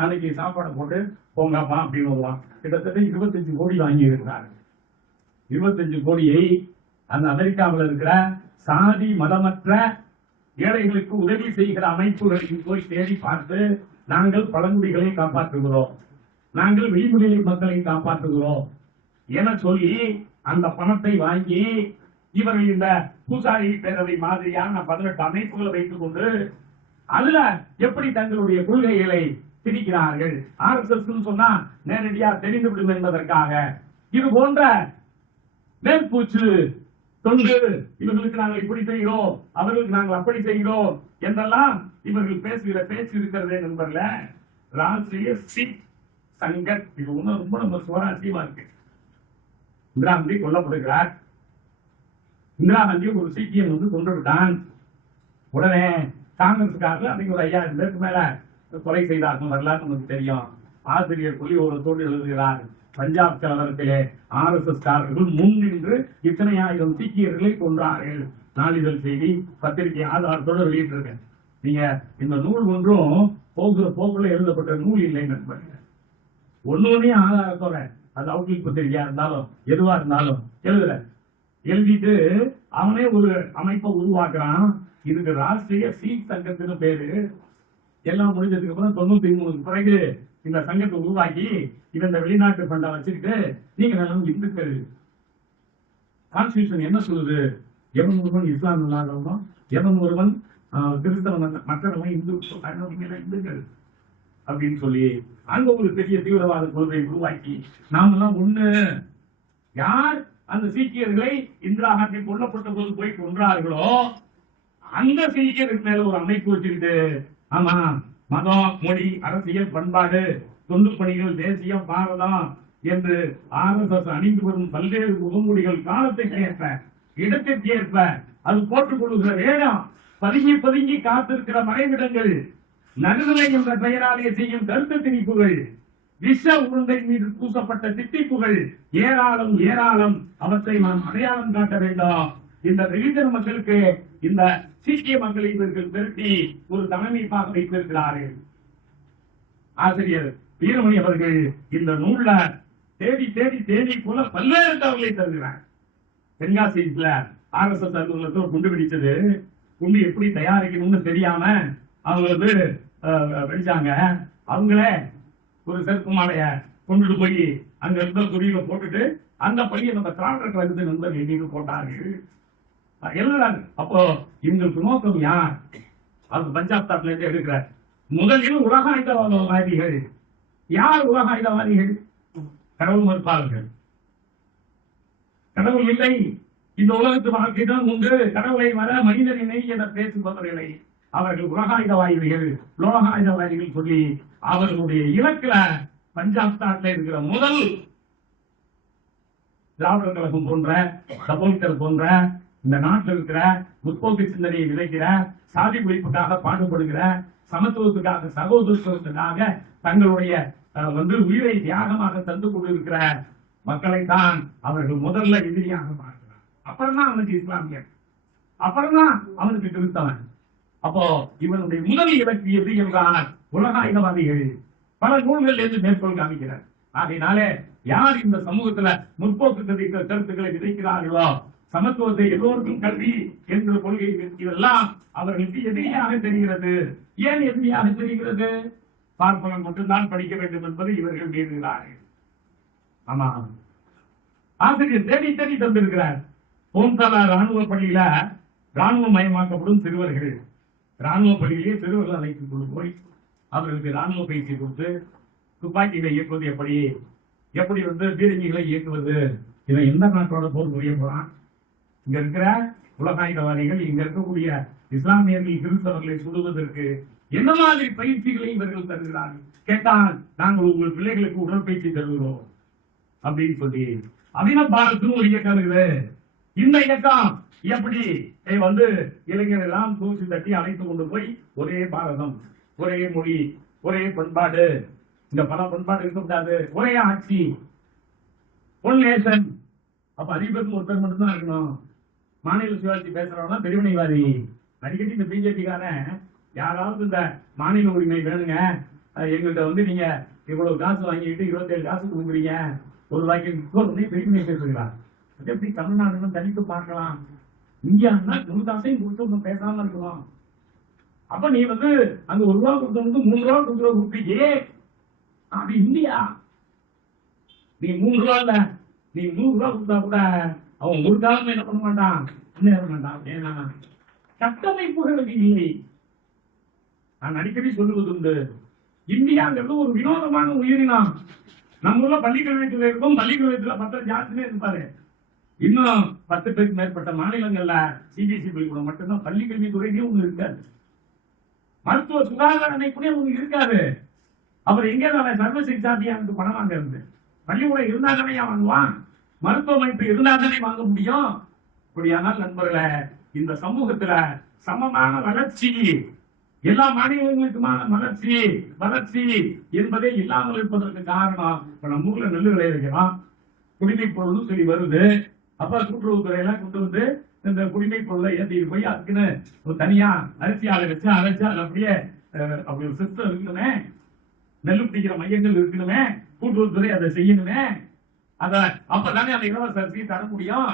அன்னைக்கு சாப்பாடை போட்டு போங்கப்பா அப்படின்னு வருவான். கிட்டத்தட்ட 25 கோடி வாங்கி இருக்கிறார்கள். 25 கோடியை அந்த அமெரிக்காவில் இருக்கிற சாதி மதமற்ற ஏழைகளுக்கு உதவி செய்கிற அமைப்புகளுக்கு போய் தேடி பார்த்து, நாங்கள் பழங்குடிகளை காப்பாற்றுகிறோம், நாங்கள் வெளிமுறை மக்களை காப்பாற்றுகிறோம் என சொல்லி அந்த பணத்தை வாங்கி இவர்கள் இந்த பூசாரி பேரவை மாதிரியான 18 அமைப்புகளை வைத்துக் கொண்டு அதுல எப்படி தங்களுடைய கொள்கைகளை திணிக்கிறார்கள். RSS சொன்னா நேரடியா தெரிந்துவிடும் என்பதற்காக இது போன்ற மேற்பூச்சு தொண்டு, இவர்களுக்கு நாங்கள் இப்படி செய்கிறோம், அவர்களுக்கு நாங்கள் அப்படி செய்கிறோம் என்றெல்லாம் இவர்கள் பேசுகிற பேச்சு இருக்கிறதே நண்பர்கள. ராஷ்டிரிய சிக் சங்கத், இது ஒண்ணு ரொம்ப நம்ம சுவாரஸ்யமா இருக்கு. இந்திரா காந்தி கொல்லப்படுகிறார். இந்திரா காந்தி ஒரு சீக்கியம் கொண்டு விட்டான். உடனே காங்கிரஸ்காரர்கள் அன்னைக்கு ஒரு 5000 பேருக்கு மேல கொலை செய்தார்கள். வரலாறு நமக்கு தெரியும். ஆசிரியர் சொல்லி ஒரு தோடு எழுதுகிறார், பஞ்சாப் கலவரத்திலே RSS காரர்கள் முன்னின்று இத்தனை ஆயிரம் சீக்கியர்களை கொன்றார்கள். நாளிதழ் செய்தி பத்திரிகை ஆதாரத்தோடு வெளியிட்டிருக்கேன். நீங்க இந்த நூல் ஒன்றும் போகிற போக்குள்ள எழுதப்பட்ட நூல் இல்லை நண்பர்கள். ஒன்னே ஆதாரத்தோட, அது அவுட்லுக் பத்திரிகையா இருந்தாலும் எதுவா இருந்தாலும் எழுதிட்டு அவனே ஒரு அமைப்பை உருவாக்குறான். இதுக்கு ராஷ்டிரிய சீக் சங்கத்தின் பேரு. எல்லாம் முடிஞ்சதுக்கு அப்புறம் 93 பிறகு இந்த சங்கத்தை உருவாக்கி இந்த வெளிநாட்டு ஃபண்டை வச்சுக்கிட்டு நீங்க எல்லாம் இந்துக்கள், கான்ஸ்டிடியூஷன் என்ன சொல்லுது, எவன் ஒருவன் இஸ்லாம் இல்லாதவனும் எவன் ஒருவன் கிறிஸ்தவன் மற்றவர்கள் இந்துக்கள் அப்படின்னு சொல்லி அங்க ஒரு பெரிய தீவிரவாத கொள்கையை உருவாக்கி நாமெல்லாம் ஒண்ணு. யார் அந்த சீக்கியர்களை இந்திரா காந்தி கொல்லப்பட்ட போது போய் கொன்றார்களோ அந்த சீக்கியருக்கு மேல ஒரு அமைப்பு வச்சுக்கிட்டு, ஆமா மதம், மொழி, அரசியல், பண்பாடு, தொண்டு பணிகள், தேசியம், பாரதம் என்று RSS அணிந்து வரும் பல்வேறு முகமூடிகள் காலத்துக்கு ஏற்ப இடத்திற்கு ஏற்ப அது போட்டுக் கொள்கிற வேடம், பதுங்கி பதுங்கி காத்திருக்கிற மறைவிடங்கள், நடுநிலை என்ற பெயராலே செய்யும் கருத்து திணிப்புகள், விஷ உருண்டை மீது பூசப்பட்ட திட்டிப்புகள் ஏராளம் ஏராளம். அவற்றை நாம் அடையாளம் காட்ட வேண்டும். இந்த வெகுஜன மக்களுக்கு இந்த சீக்கிய மக்களை இவர்கள் திரட்டி ஒரு தலைமைப்பாக வைத்திருக்கிறார்கள். ஆசிரியர் வீரமணி அவர்கள் இந்த நூல்ல தேடி தேடி தேடி போல பல்வேறு தகவலை தருகிறார். தென்காசியில RSS அலுவலகத்தில் குண்டு வெடிச்சது, குண்டு எப்படி தயாரிக்கணும்னு தெரியாம அவங்க வந்து வெடிச்சாங்க. அவங்களே ஒரு செருப்பு மாலைய கொண்டுட்டு போய் அங்க இருந்த துணியில போட்டுட்டு அந்த பள்ளியை நம்ம திராவிட வந்து நண்பர் எங்கேயும் போட்டார்கள். எல்லாரும் அப்போ இவங்களுக்கு நோக்கம் யார்? அது பஞ்சாப் தாட்ல இருந்து எடுக்கிற முதலில் உலக ஆயுதவாதிகள். யார் உலக ஆயுதவாதிகள்? கடவுள் மறுப்பாளர்கள். கடவுள் இல்லை, இந்த உலகத்து வாழ்க்கை தான் உண்டு, கடவுளை வர மனிதனினை என பேசுபவர்களை அவர்கள் உலகாயுதவாதிகள், லோகாயுதவாதிகள் சொல்லி அவர்களுடைய இலக்குல பஞ்சாப் தாட்ல இருக்கிற முதல் திராவிடர் கழகம் போன்ற சபோல்கர் போன்ற இந்த நாட்டில் இருக்கிற முற்போக்கு சிந்தனையை விதைக்கிற, சாதி ஒழிப்புக்காக பாடுபடுகிற, சமத்துவத்துக்காக சகோதரத்துவத்துக்காக தங்களுடைய உயிரை தியாகமாக தந்து கொண்டிருக்கிற மக்களை தான் அவர்கள் முதல்ல எதிரியாக பார்க்கிறார். அப்புறம் தான் அவனுக்கு இஸ்லாமியர், அப்புறம் தான் அவனுக்கு கிறிஸ்தவன். அப்போ இவனுடைய முதல் இலக்கு எது என்றால் உலகாயுதவாதிகள். பல நூல்கள் என்று மேற்கோள் காமிக்கிறார். ஆகையினாலே யார் இந்த சமூகத்துல முற்போக்கு கருத்துக்களை விதைக்கிறார்களோ, சமத்துவத்தை எல்லோருக்கும் கல்வி என்ற கொள்கை இதெல்லாம் அவர்களுக்கு எதிரியாக தெரிகிறது. ஏன் எதிரியாக தெரிகிறது? பார்ப்பனம் மட்டும்தான் படிக்க வேண்டும் என்பதை இவர்கள் மீறுகிறார்கள். ஆமா, ஆசிரியர் தேடி தேடி தந்திருக்கிறார். போன்சாலா ராணுவ பள்ளியில ராணுவ மயமாக்கப்படும் சிறுவர்கள், ராணுவ பள்ளியிலே சிறுவர்கள் அழைத்துக் கொண்டு போய் அவர்களுக்கு ராணுவ பயிற்சி கொடுத்து துப்பாக்கிகளை இயக்குவது எப்படி, எப்படி பீரங்கிகளை இயக்குவது, இதை எந்த நாட்டோட போர் புரிய போறான். இங்க இருக்கிற உலகாயுதவாதிகள், இங்க இருக்கக்கூடிய இஸ்லாமியர்கள் கிறிஸ்தவர்களை சுடுவதற்கு என்ன மாதிரி பயிற்சிகளை இவர்கள் தருகிறார்கள் கேட்டால், நாங்கள் உங்கள் பிள்ளைகளுக்கு உடற்பயிற்சி தருகிறோம் அப்படின்னு சொல்லி அபின பாரத்னு ஒரு இயக்கம் இருக்குது. இந்த இயக்கம் எப்படி இளைஞர்கள் எல்லாம் தூசி தட்டி அழைத்து கொண்டு போய் ஒரே பாரதம், ஒரே மொழி, ஒரே பண்பாடு, இந்த பல பண்பாடு இருக்கக்கூடாது, ஒரே ஆட்சி, ஒன் நேஷன். அப்ப அதிபருக்கு ஒருத்தர் மட்டும்தான் இருக்கணும். மாநில சுயாட்சி பேசுறவங்க பிரிவினைவாதி. அடிக்கடி இந்த பிஜேபிக்காரன் யாராவது இந்த மாநில உரிமை வேணுங்க, எங்கள்கிட்ட நீங்க இவ்வளவு காசு வாங்கிட்டு 27 காசு கொடுக்குறீங்க, ஒரு வாய்க்கு பிரிவினை பேசுகிறார். அது எப்படி தமிழ்நாடு தனித்து பார்க்கலாம்? இந்தியான்னா 100 காசையும் கொடுத்து பேசாம இருக்கணும். அப்ப நீ அங்க 1 ரூபா கொடுத்தவங்க 3 ரூபா கொடுக்குற கொடுப்பீங்க. அது இந்தியா. நீ 3 ரூபா இல்ல, நீ 100 ரூபா கொடுத்தா கூட அவன் ஒரு காலம் என்ன பண்ண மாட்டான், முன்னேற மாட்டான். ஏன்னா கட்டமைப்புகள் இல்லை. நான் அடிக்கடி சொல்லுவது உண்டு, இந்தியாங்கிறது ஒரு வினோதமான உயிரினம். நம்ம ஊர்ல பள்ளிக்கல்வியத்தில் இருக்கும், பள்ளிக்கல்வியத்துல 10 ஜாஸ்தியே இருப்பாரு. இன்னும் 10 பேருக்கு மேற்பட்ட மாநிலங்கள்ல சிபிஎஸ்இ பள்ளிக்கூடம் மட்டும்தான் பள்ளிக்கல்வித்துறையே ஒண்ணு இருக்காது. மருத்துவ சுகாதார அமைப்புனே ஒண்ணு இருக்காது. அவர் எங்கே சர்வ சிகிச்சா அபியானுக்கு பணம் வாங்க இருந்து பள்ளிக்கூடம் இருந்தாதானே வாங்குவான், மருத்துவ அமைப்பு இருந்தாதானே வாங்க முடியும். அப்படியானால் நண்பர்களே, இந்த சமூகத்துல சமமான வளர்ச்சி, எல்லா மாநிலங்களுக்குமான வளர்ச்சி வளர்ச்சி என்பதே இல்லாமல் இருப்பதற்கு காரணம், இப்ப நம்ம ஊர்ல நெல்லு விளைவிக்கலாம், குடிமை பொருளும் சரி வருது. அப்ப கூட்டுறவுத்துறையில கொண்டு இந்த குடிமை பொருளை ஏற்றிட்டு போய் அதுக்குன்னு ஒரு தனியா அரிசி ஆளை வச்சு அரைச்சு அது அப்படியே அப்படி ஒரு சிஸ்டம் இருக்கணுமே, நெல்லு பிடிக்கிற மையங்கள் இருக்கணுமே, கூட்டுறவுத்துறை அதை செய்யணுமே, அத அப்பதானே அந்த இலவச அரிசியை தர முடியும்.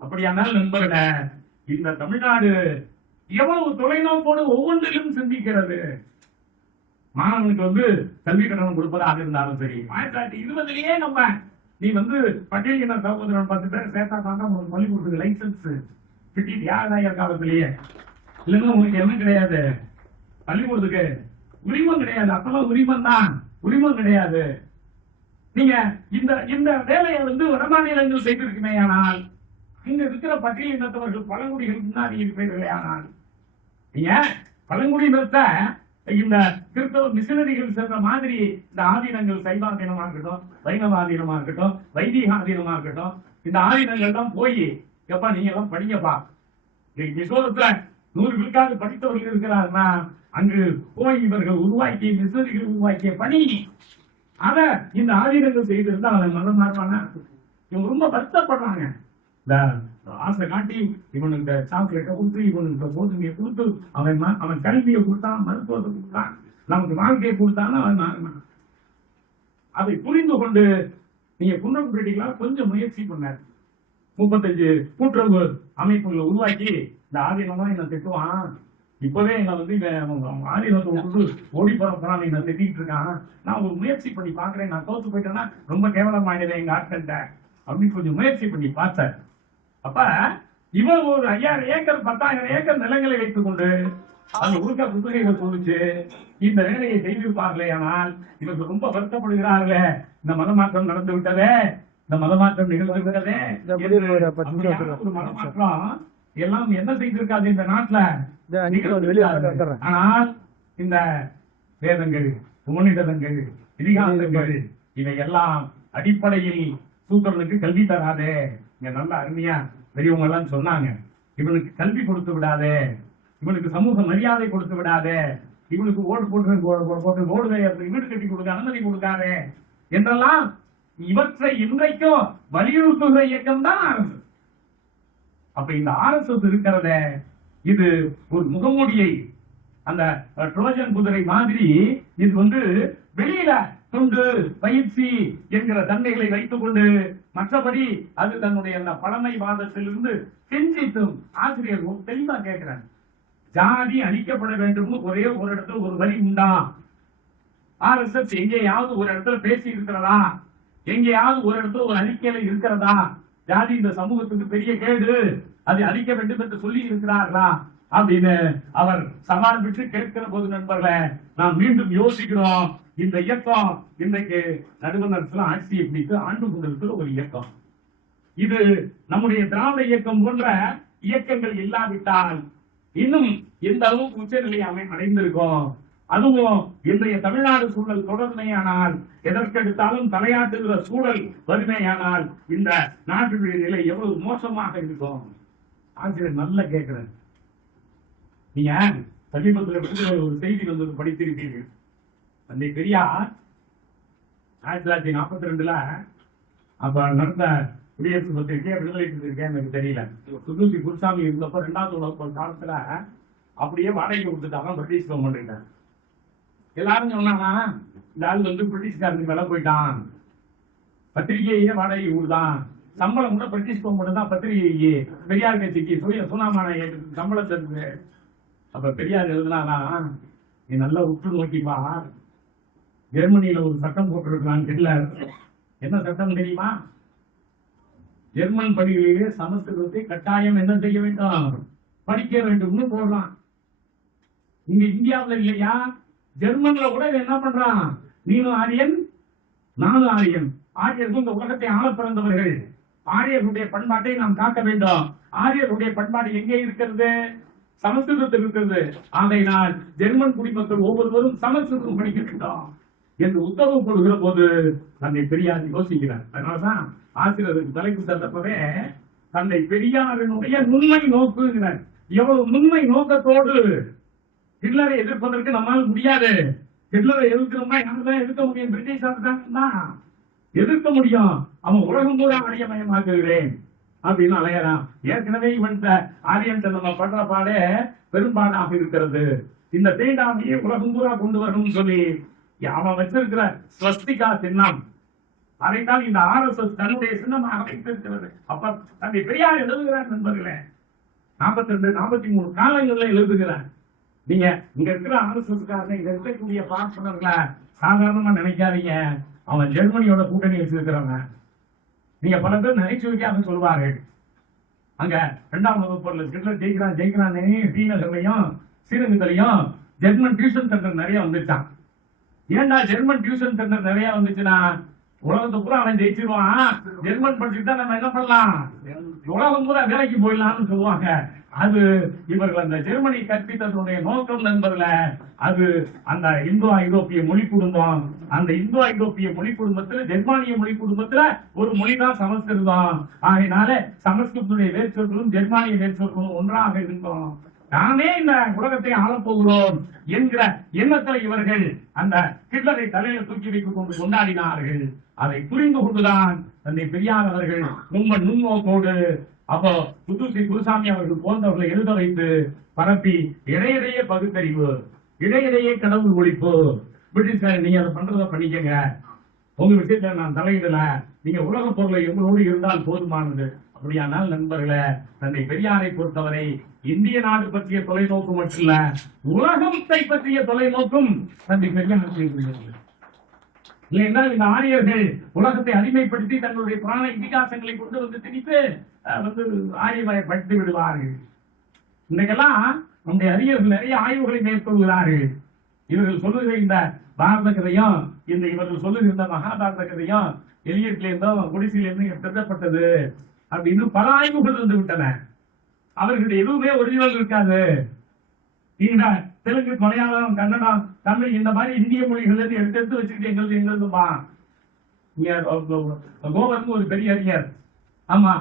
அப்படியானால் நண்பர்களே, இந்த தமிழ்நாடு எவ்வளவு தொலைநோக்கோடு ஒவ்வொன்றிலும் சிந்திக்கிறது. மாணவனுக்கு கல்வி கட்டணம் கொடுப்பதாக இருந்தாலும் சரி, 1920 நம்ம நீ பட்டியலின சகோதரன் 10 பேர் சேர்த்தா தாங்க உங்களுக்கு பள்ளிக்கூடத்துக்கு லைசன்ஸ் கிட்டிட்டு யாராக காலத்திலேயே இல்லைன்னா உங்களுக்கு என்ன கிடையாது, பள்ளிக்கூடத்துக்கு உரிமம் கிடையாது. அப்பெல்லாம் உரிமம் தான், உரிமம் கிடையாது. நீங்க இந்த வேலையை வட மாநிலங்கள் செய்திருக்குமே, ஆனால் இங்க இருக்கிற பட்டியலினத்தவர்கள் பழங்குடிகள் முன்னாடி இருப்பீர்களே, ஆனால் நீங்க பழங்குடியினத்தை இந்த கிறிஸ்தவ மிஷனரிகள் சென்ற மாதிரி இந்த ஆதீனங்கள் சைவாதீனமா இருக்கட்டும், வைணவாதீனமா இருக்கட்டும், வைதிக ஆதீனமா இருக்கட்டும், இந்த ஆதீனங்கள் தான் போய் எப்ப நீங்க எல்லாம் படிங்கப்பா, மிசோரத்துல 100 விழுக்காடு படித்தவர்கள் இருக்கிறாருன்னா அங்கு போய் இவர்கள் உருவாக்கிய மிஷனரிகள் உருவாக்கிய பணி அத இந்த ஆதீனங்கள் செய்திருந்தா அவன் மதம் மாறுவானா? இவங்க ரொம்ப வருத்தப்படுறாங்க. இந்த ஆசை காட்டி இவனுக்கு இந்த சாக்லேட்டை கொடுத்து, இவனுக்கு போதுமையை கொடுத்து, அவன் கல்வியை கொடுத்தான், மருத்துவத்தை கொடுத்தான், நமக்கு வாழ்க்கையை கொடுத்தான்னு அவன் மாறினான். அதை புரிந்து கொண்டு நீங்க குன்றக்குடிகளா கொஞ்சம் முயற்சி பண்ணார். 35 கூட்டுறவு அமைப்புகளை உருவாக்கி இந்த ஆதீனமா என்ன திட்டுவான், இப்பவே என்ன வந்து ஆதீனத்தை விட்டு ஓடி போறான், என்ன திட்டிட்டு இருக்கான், நான் ஒரு முயற்சி பண்ணி பாக்குறேன், நான் தோத்து போயிட்டேன்னா ரொம்ப கேவலமாயிடுவேன் எங்க ஆட்கள்கிட்ட அப்படின்னு கொஞ்சம் முயற்சி பண்ணி பார்த்தேன். அப்ப இவன் ஒரு 5000 ஏக்கர் 10,000 ஏக்கர் நிலங்களை வைத்துக் கொண்டு அந்த உருக்க புத்தகைகள் சொல்லிச்சு இந்த வேலையை செய்திருப்பார்களே. ஆனால் இவர்கள் ரொம்ப வருத்தப்படுகிறார்களே, இந்த மதமாற்றம் நடந்து விட்டதே, இந்த மதமாற்றம் நிகழ்ந்து விட்டதே. ஒரு மதமாற்றம் எல்லாம் என்ன செய்திருக்காது இந்த நாட்டுல. ஆனால் இந்த வேதங்கள், உபநிடதங்கள், இதிகாசங்கள் இவையெல்லாம் அடிப்படையில் சூத்திரனுக்கு கல்வி தராதே. இங்க நல்ல அருமையா பெரியவங்க எல்லாம் சொன்னாங்க, இவனுக்கு கல்வி கொடுத்து விடாதே, இவனுக்கு சமூக மரியாதை கொடுத்து விடாதே, இவனுக்கு ஓடு போட்டு ரோடு வீடு கட்டி கொடுக்க அனுமதி கொடுக்காதே என்றெல்லாம் இவற்றை இன்றைக்கும் வலியுறுத்துகிற இயக்கம் தான் அரசு. அப்ப இந்த RSS இருக்கிறத இது ஒரு முகமூடியை, அந்த ட்ரோஜன் குதிரை மாதிரி இது வந்து வெளியில துண்டு பயிற்சி என்கிற தன்மைகளை வைத்துக் கொண்டு மற்றபடி அது தன்னுடைய அந்த பழமைவாதத்திலிருந்து கெஞ்சித்தும் ஆசிரியர் தெளிவா கேட்கிறார், ஜாதி அழிக்கப்பட வேண்டும் ஒரே ஒரு இடத்துல ஒரு வழி உண்டா? RSS எங்கேயாவது ஒரு இடத்துல பேசி இருக்கிறதா? எங்கேயாவது ஒரு இடத்துல ஒரு அறிக்கையில இருக்கிறதா? ஜாதி இந்த சமூகத்துக்கு பெரிய கேடு, அதை அழிக்க வேண்டும் என்று சொல்லி இருக்கிறார்களா அப்படின்னு அவர் சவால் விட்டு கேட்கிற போது நண்பர்களே நாம் மீண்டும் யோசிக்கிறோம். இந்த இயக்கம் இன்றைக்கு நடுவண் அரசுல ஆட்சியை பிடித்து ஆண்டு கொண்டிருக்கிற ஒரு இயக்கம். இது நம்முடைய திராவிட இயக்கம் போன்ற இயக்கங்கள் இல்லாவிட்டால் இன்னும் எந்த அளவுக்கு உச்சநிலை அடைந்திருக்கும். அதுவும் இன்றைய தமிழ்நாடு சூழல் தொடர்மையானால், எதற்கெடுத்தாலும் தலையாட்டுகிற சூழல் வறுமையானால் இந்த நாட்டுடைய நிலை எவ்வளவு மோசமாக இருக்கும். ஆசிரியர் நல்ல கேட்கிறேன். நீங்க சமீபத்தில் ஒரு செய்தி வந்து படித்திருக்கீர்கள். தந்தை பெரியார் 1942 அப்ப நடந்த குடியரசு பத்திரிகை விடுதலை பத்திரிகை எனக்கு தெரியல, சுந்தூசி குருசாமி இருந்தப்ப 2வது உலக காலத்துல அப்படியே வாடகை கொடுத்துட்டாங்க பிரிட்டிஷ் கவர்மெண்ட். எல்லாரும் சொன்னாங்கன்னா இந்த ஆள் வந்து பிரிட்டிஷ்காரனுக்கு விலை போயிட்டான், பத்திரிகையே வாடகை ஊடுதான், சம்பளம் கூட பிரிட்டிஷ் கவர்மெண்ட் தான் பத்திரிகைக்கு பெரியார் கட்சிக்கு சுனாமான சம்பளம் தருது. அப்ப பெரியார் எழுதுனா, நீ நல்லா உற்று நோக்கிப்பா, ஜெர்மனியில ஒரு சட்டம் போட்டிருக்கான் ஹிட்லர். என்ன சட்டம் தெரியுமா? ஜெர்மன் பள்ளிகளிலே சமஸ்கிருதத்தை கட்டாயம் என்ன செய்ய வேண்டும், படிக்க வேண்டும்னு போடலாம். இங்க இந்தியாவில் இல்லையா? ஜெர்மன்ல கூட என்ன பண்றான், நீனும் ஆரியன் நானும் ஆரியன், ஆரியர்கள் இந்த உலகத்தை ஆள பிறந்தவர்கள், ஆரியர்களுடைய பண்பாட்டை நாம் காக்க வேண்டும். ஆரியர்களுடைய பண்பாடு எங்கே இருக்கிறது? சமஸ்கிருதத்தில் இருக்கிறது. ஆகையினால் ஜெர்மன் குடிமக்கள் ஒவ்வொருவரும் சமஸ்கிருதம் படிக்க வேண்டும் என்று உத்தரவு போடுகிற போது தன்னை பெரியார் யோசிக்கிறார். அதனாலதான் ஆசிரியருக்கு தலைப்பு தந்தப்பவே தன்னை பெரியாரினுடைய நுண்மை நோக்குகிறார். எவ்வளவு நுண்மை நோக்கத்தோடு ஹிட்லரை எதிர்ப்பதற்கு நம்மால் முடியாது. ஹிட்லரை எதிர்க்கிறோம்னா யாருதான் எதிர்க்க முடியும்? பிரிட்டிஷ் தான் எதிர்க்க முடியும். அவன் உலகம் பூரா அடையமயமாக்குகிறேன் அப்படின்னு அலையறான். ஏற்கனவே இவன் ஆரியன் நம்ம பண்ற பாடே பெரும்பாடாக இருக்கிறது. இந்த தீண்டாமையை உலகம் பூரா கொண்டு வரணும்னு சொல்லி அவன் வச்சிருக்கிற ஸ்வஸ்திகா சின்னம் அதைத்தான் இந்த RSS தன்னுடைய சின்னமாக வைத்திருக்கிறது. அப்ப தன்னை பெரியார் எழுதுகிறார் நண்பர்களே. 42 43 காலங்களில் எழுதுகிறார். நீங்க இங்க இருக்கிற RSS இங்க இருக்கக்கூடிய பார்ப்பனர்களை சாதாரணமா நினைக்காதீங்க. அவன் ஜெர்மனியோட கூட்டணி வச்சிருக்கிறவங்க. நீங்க பல பேர் நகைச்சுவைக்காக சொல்வார்கள், அங்க 2ஆம் வகுப்புல ஹிட்லர் ஜெயிக்கிறானே ஸ்ரீநகர்லையும் ஸ்ரீரங்கத்திலையும் ஜெர்மன் டியூஷன் சென்டர் நிறைய வந்துச்சான். ஏண்டா ஜெர்மன் டியூஷன் சென்டர் நிறைய வந்துச்சுன்னா உலகத்தை பூரா அவன் ஜெயிச்சிருவான், ஜெர்மன் படிச்சுட்டு தான் நம்ம என்ன பண்ணலாம், உலகம் பூரா வேலைக்கு போயிடலாம்னு சொல்லுவாங்க. அது இவர்கள் அந்த ஜெர்மனி கற்பித்ததனுடைய நோக்கம் நண்பர்ல, அது அந்த இந்தோ ஐரோப்பிய மொழி குடும்பம். அந்த இந்தோ ஐரோப்பிய மொழி குடும்பத்துல ஜெர்மானிய மொழி குடும்பத்துல ஒரு மொழிதான் சமஸ்கிருதம். ஆகையினால சமஸ்கிருதத்துடைய வேர்ச்சொற்களும் ஜெர்மானிய வேர்ச்சொற்களும் ஒன்றாக இருக்கும். நானே இந்த உலகத்தை ஆளப்போகிறோம் என்கிற எண்ணத்தில் இவர்கள் அந்த ஹிட்லரை தலையில தூக்கி வைத்துக் கொண்டு கொண்டாடினார்கள். அதை புரிந்து கொண்டுதான் தந்தை பெரியார் அவர்கள் ரொம்ப நுண்ணோக்கோடு அப்போ புதுசி குருசாமி அவர்கள் போன்றவர்களை எழுத வைத்து பரப்பி இடையிடையே பகுத்தறிவு, இடையிடையே கடவுள் ஒழிப்பு, பிரிட்டிஷ்காரர் நீங்க அதை பண்றத பண்ணிக்கங்க, உங்க விஷயத்துல நான் தலையிடல, நீங்க உலக பொருளை எங்களோடு இருந்தால் போதுமானது. அப்படியானால் நண்பர்களே, தந்தை பெரியாரை பொறுத்தவரை இந்திய நாடு பற்றிய தொலைநோக்கு மட்டுமல்ல, உலகத்தை பற்றிய தொலைநோக்கும் தந்தை பெரியார். இல்லைன்னா இந்த ஆரியர்கள் உலகத்தை அடிமைப்படுத்தி தங்களுடைய புராண இதிகாசங்களை கொண்டு வந்து திணித்து வந்து ஆய்வயப்படுத்தி விடுவார்கள். இன்னைக்கெல்லாம் நம்முடைய அறிஞர்கள் நிறைய ஆய்வுகளை மேற்கொள்கிறார்கள். இவர்கள் சொல்லுகிற இந்த பாரத கதையும் இந்த இவர்கள் சொல்லுகிற இந்த மகாபாரத கதையும் எலியட்ல இருந்தும் குடிசையில இருந்து பெறப்பட்டது அப்படின்னு பல ஆய்வுகள் வந்து விட்டன. அவர்களுடைய எதுவுமே ஒரிஜினல் இருக்காது. இந்த தெலுங்கு, மலையாளம், கன்னடம், தமிழ் இந்த மாதிரி இந்திய மொழிகள் எடுத்து வச்சுக்கிட்டு எங்களுதுமா கோவர்னு ஒரு பெரிய அறிஞர், ஆமா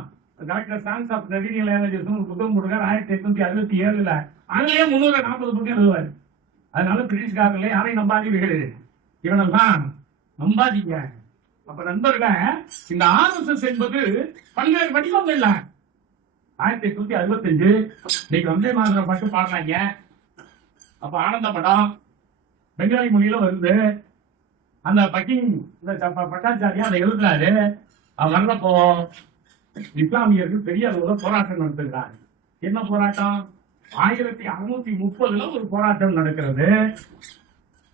டாக்டர் சயின்ஸ் ஆஃப் ரெடினியல் லாங்குவேஜஸ் ஒரு புத்தகம் கொடுக்கார் 1867. அதுலயே 340 புத்தகம் எழுதுவார். அதனால பிரிட்டிஷ்காரர்களே யாரையும் நம்பாதீர்கள், இவனெல்லாம் நம்பாதீங்க. அப்ப நண்பர்கள இந்த RSS என்பது பல்வேறு வடிவங்கள்ல 1865 இன்னைக்கு வந்தே மாதரம் பாட்டு பாடுறாங்க. அப்ப ஆனந்த படம் பெங்காலி மொழியில வருது. அந்த பக்கிங் பட்டாச்சாரியா அதை எழுதுறாரு. அவர் வர்றப்போ இஸ்லாமியர்கள் பெரிய அளவுல போராட்டம் நடத்துகிறார். என்ன போராட்டம்? 1630 ஒரு போராட்டம் நடக்கிறது.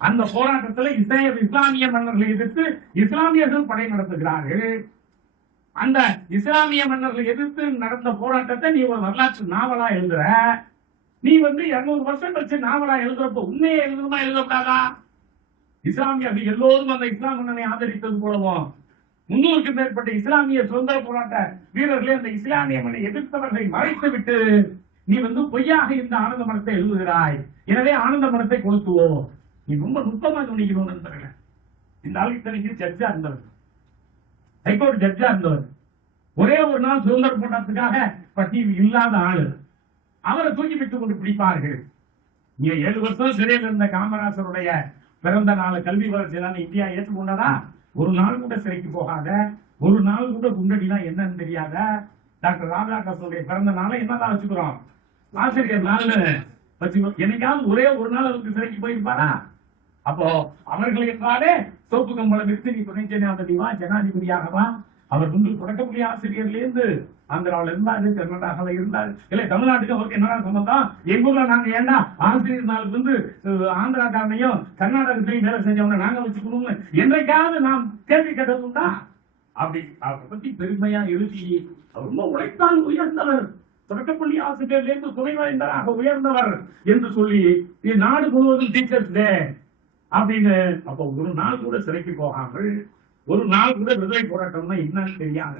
அந்த போராட்டத்துல இஸ்லாமிய மன்னர்களை எதிர்த்து இஸ்லாமியர்கள் படை நடத்துகிறார்கள். அந்த இஸ்லாமிய மன்னர்களை எதிர்த்து நடந்த போராட்டத்தை நீ ஒரு வரலாற்று நாவலா எழுதுற. நீ வந்து 200 வருஷம் கழிச்சு நாவலா எழுதுறப்ப உண்மையை எழுதுமா எழுதப்படாதா? இஸ்லாமியர்கள் எல்லோரும் அந்த இஸ்லாம் மன்னனை ஆதரித்தது போலவும் 300க்கு மேற்பட்ட இஸ்லாமிய சுதந்திர போராட்ட வீரர்களே அந்த இஸ்லாமிய மன்னனை எதிர்த்தவர்களை மறைத்து விட்டு நீ வந்து பொய்யாக இந்த ஆனந்த மனத்தை எழுதுகிறாய். எனவே ஆனந்த மனத்தை கொளுத்துவோம். நீ ரொம்ப நுட்பமா கவனிக்கணும் நண்பர்களே. இந்த ஆளுக்கு ஜட்ஜா இருந்தவர், ஹைகோர்ட் ஜட்ஜா இருந்தவர். ஒரே ஒரு நாள் சுதந்திர போராட்டத்துக்காக பட்டி இல்லாத ஆளு. அவரை தூக்கி விட்டுக் கொண்டு பிடிப்பார்கள். நீங்க 7 வருஷம் சிறையில் இருந்த காமராசருடைய பிறந்த நாள் கல்வி வளர்ச்சி இந்தியா ஏற்றுக்கொண்டதா? ஒரு நாள் கூட சிறைக்கு போகாத, ஒரு நாள் கூட குண்டடினா என்னன்னு தெரியாத டாக்டர் ராதாகிருஷ்ணனுடைய பிறந்த நாளை என்னதான் வச்சுக்கிறோம், ஆசிரியர் நாள்னு வச்சுக்கிறோம். என்னைக்காவது ஒரே ஒரு நாள் அவருக்கு சிறைக்கு போயிருப்பாரா? அப்போ அவர்களை என்றாலே சோப்பு கம்பளம் விட்டு நீ துணை ஜனாதிபதிவா ஜனாதிபதியாகவா? அவர் வந்து தொடக்கக்கூடிய ஆசிரியர்ல இருந்து ஆந்திராவில் இருந்தாரு, கர்நாடகாவில் இருந்தாரு. இல்லை தமிழ்நாட்டுக்கு அவருக்கு என்ன சம்பந்தம்? எங்க ஊர்ல நாங்க ஏண்டா ஆசிரியர் நாளுக்கு வந்து ஆந்திராக்காரனையும் கர்நாடகத்திலையும் வேலை செஞ்சவங்க நாங்க வச்சுக்கணும்னு என்றைக்காவது நாம் கேள்வி கேட்டதுண்டா? அப்படி அவரை பத்தி பெருமையா எழுதி ரொம்ப உழைத்தால் உயர்ந்தவர், தொடக்கப்பள்ளி ஆசிரியர்ல இருந்து துணைவேந்தராக உயர்ந்தவர் என்று சொல்லி நாடு முழுவதும் டீச்சர்ஸ் டே அப்படின்னு. அப்போ ஒரு நாள் கூட சிறைக்கு போகாமல், ஒரு நாள் கூட விடுதலை போராட்டம்னா என்னன்னு தெரியாத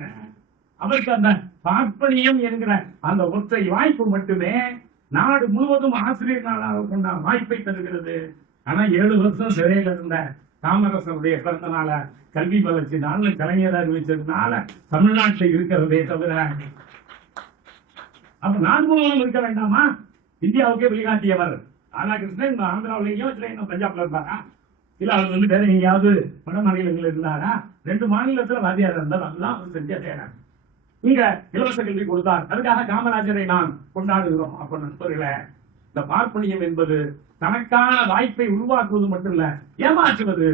அவருக்கு அந்த பார்ப்பனியம் என்கிற அந்த ஒற்றை வாய்ப்பு மட்டுமே நாடு முழுவதும் ஆசிரியர் நாளாக கொண்ட வாய்ப்பை தருகிறது. ஆனா 7 வருஷம் சிறையில் இருந்த காமராசருடைய பிறந்த நாள கல்வி வளர்ச்சி நாள் கலைஞர் அறிவிச்சதுனால தமிழ்நாட்டில் இருக்கிறதே தவிர அப்ப நாடு முழுவதும் இருக்க வேண்டாமா? இந்தியாவுக்கே வெளிக்காட்டியவர் ராதாகிருஷ்ணன் ஆந்திராவிலேயோ இல்லை பஞ்சாப்ல இருந்தாரா? இல்ல அவர் வந்து வேற எங்கேயாவது வட மாநிலங்கள் இருந்தாரா? 2 மாநிலத்துல வாதியார் இருந்தார். அதெல்லாம் செஞ்ச செய்யறாங்க. இங்க இலவச கல்வி கொடுத்தார். அதுக்காக காமராஜரை நாம் கொண்டாடுகிறோம். அப்ப நண்பர்களே, இந்த பார்ப்பனியம் என்பது தனக்கான வாய்ப்பை உருவாக்குவது மட்டும் இல்ல, ஏமாற்றுவது.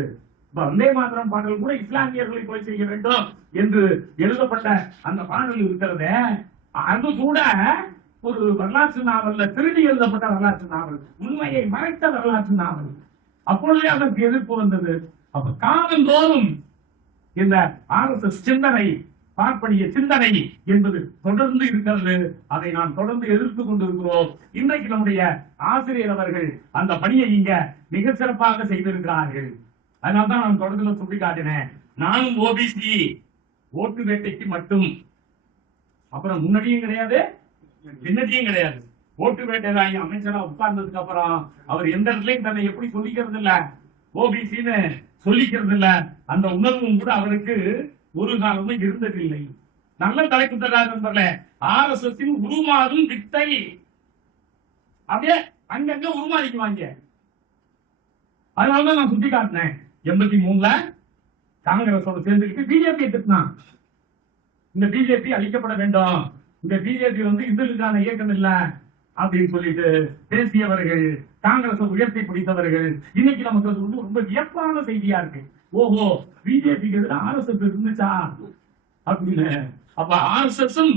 வந்தே மாதரம் பாடல் கூட இஸ்லாமியர்களை கொலை செய்ய வேண்டும் என்று எழுதப்பட்ட அந்த பாடல் இருக்கிறதே, அது கூட ஒரு வரலாற்று நாவல்ல திருடி எழுதப்பட்ட வரலாற்று நாவல், உண்மையை மறைத்த வரலாற்று நாவல். அப்பொழுதே அதற்கு எதிர்ப்பு வந்தது. அப்ப காலந்தோறும் இந்த RSS சிந்தனை, பார்ப்பனிய சிந்தனை என்பது தொடர்ந்து இருக்கிறது. அதை நாம் தொடர்ந்து எதிர்த்து கொண்டிருக்கிறோம். இன்றைக்கு நம்முடைய ஆசிரியர் அவர்கள் அந்த பணியை இங்க மிக சிறப்பாக செய்திருக்கிறார்கள். அதனால்தான் நான் தொடர்ந்து சுட்டிக்காட்டினேன். நானும் ஓபிசி, ஓட்டு வேட்டைக்கு மட்டும். அப்புறம் முன்னாடியும் கிடையாது, பின்னாடியும் கிடையாது. ஓட்டு வேட்டைதாகி அமைச்சரா உட்கார்ந்ததுக்கு அப்புறம் அவர் எந்த இடத்துலயும் தன்னை எப்படி சொல்லிக்கிறது இல்ல, ஓபிசின்னு சொல்லிக்கிறது இல்ல. அந்த உணர்வும் கூட அவருக்கு ஒரு காலமும் இருந்ததில்லை. நல்ல தலைப்பு தராது நண்பர்களே. RSS உருமாறும் வித்தை அப்படியே அங்கங்க உருமாறிக்குவாங்க. அதனாலதான் நான் சுட்டி காட்டினேன். 83ல காங்கிரஸோட சேர்ந்துக்கிட்டு பிஜேபி திட்டினான். இந்த பிஜேபி அழிக்கப்பட வேண்டும், இந்த பிஜேபி இந்துக்கான இயக்கம் இல்ல அப்படின்னு சொல்லிட்டு பேசியவர்கள், காங்கிரஸ் உயர்த்தி பிடித்தவர்கள். இன்னைக்கு நமக்கு அது ரொம்ப வியப்பான செய்தியா இருக்கு. ஓஹோ, பிஜேபிக்கு எதிராக RSS இருந்துச்சா அப்படின்னு. அப்ப RSSம்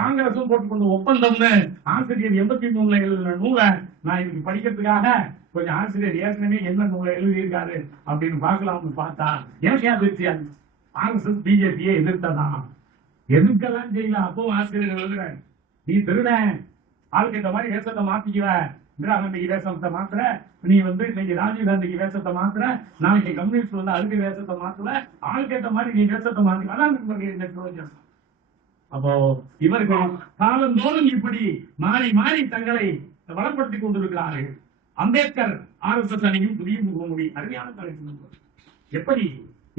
காங்கிரஸும் போட்டுக்கொண்ட ஒப்பந்தம்னு ஆசிரியர் 83ல நூலை நான் இன்னைக்கு படிக்கிறதுக்காக கொஞ்சம் ஆசிரியர் ஏற்கனவே என்ன நூலை எழுதியிருக்காரு அப்படின்னு பார்க்கலாம்னு பார்த்தா எனக்கு அதிர்ச்சி. RSS பிஜேபியை எதிர்த்ததா? எதுக்கெல்லாம் செய்யலாம். அப்போ ஆசிரியர் எழுதுறேன், நீ திருட, ஆளுக்கு இந்த மாதிரி வேஷத்தை மாத்திக்குவ, இந்திரா காந்திக்கு வேஷத்தை மாத்துற, நீ இன்னைக்கு ராஜீவ் காந்திக்கு வேஷத்தை மாத்துற, நாளைக்கு கம்யூனிஸ்ட் அதுக்கு வேஷத்தை மாத்துற, ஆளுக்கு ஏற்ற மாதிரி நீ வேஷத்தை மாத்தி. அதான் அப்போ இவர்கள் காலந்தோறும் இப்படி மாறி மாறி தங்களை வளப்படுத்திக் கொண்டிருக்கிறார்கள். அம்பேத்கர் RSS அணியும் புதிய முகமூடி. அருமையான தலைப்பு. எப்படி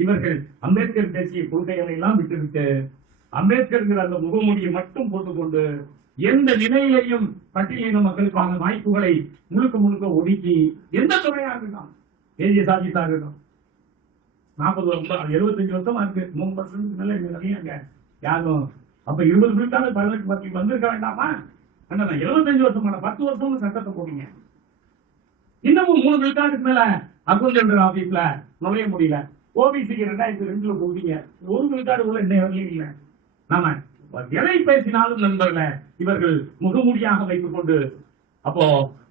இவர்கள் அம்பேத்கர் பேசிய கொள்கைகளை எல்லாம் விட்டுவிட்டு அம்பேத்கர் அந்த முகமூடியை மட்டும் போட்டுக்கொண்டு எந்த நிலையிலையும் பட்டியலின மக்களுக்கான வாய்ப்புகளை முழுக்க முழுக்க ஒதுக்கி எந்த துறையாக இருக்கணும், ஏஜி சாதித்தாக இருக்கணும். 40 வருஷம் 75 வருஷமா இருக்கு. 3% மேல நிறைய யாரும். அப்ப 20 விழுக்காடு 18 வந்திருக்க வேண்டாமா? 75 வருஷமான 10 வருஷம் சட்டத்தை போடுங்க. இன்னமும் 3 விழுக்காடுக்கு மேல அக்கௌண்ட் ஜெனரல் ஆபீஸ்ல நுழைய முடியல. ஓபிசிக்கு 2002 போடுவீங்க, 1 விழுக்காடு உள்ள இன்னும் இல்லை. நாம எதை பேசினாலும் நண்பர்களே இவர்கள் முகமூடியாக வைத்துக் கொண்டு, அப்போ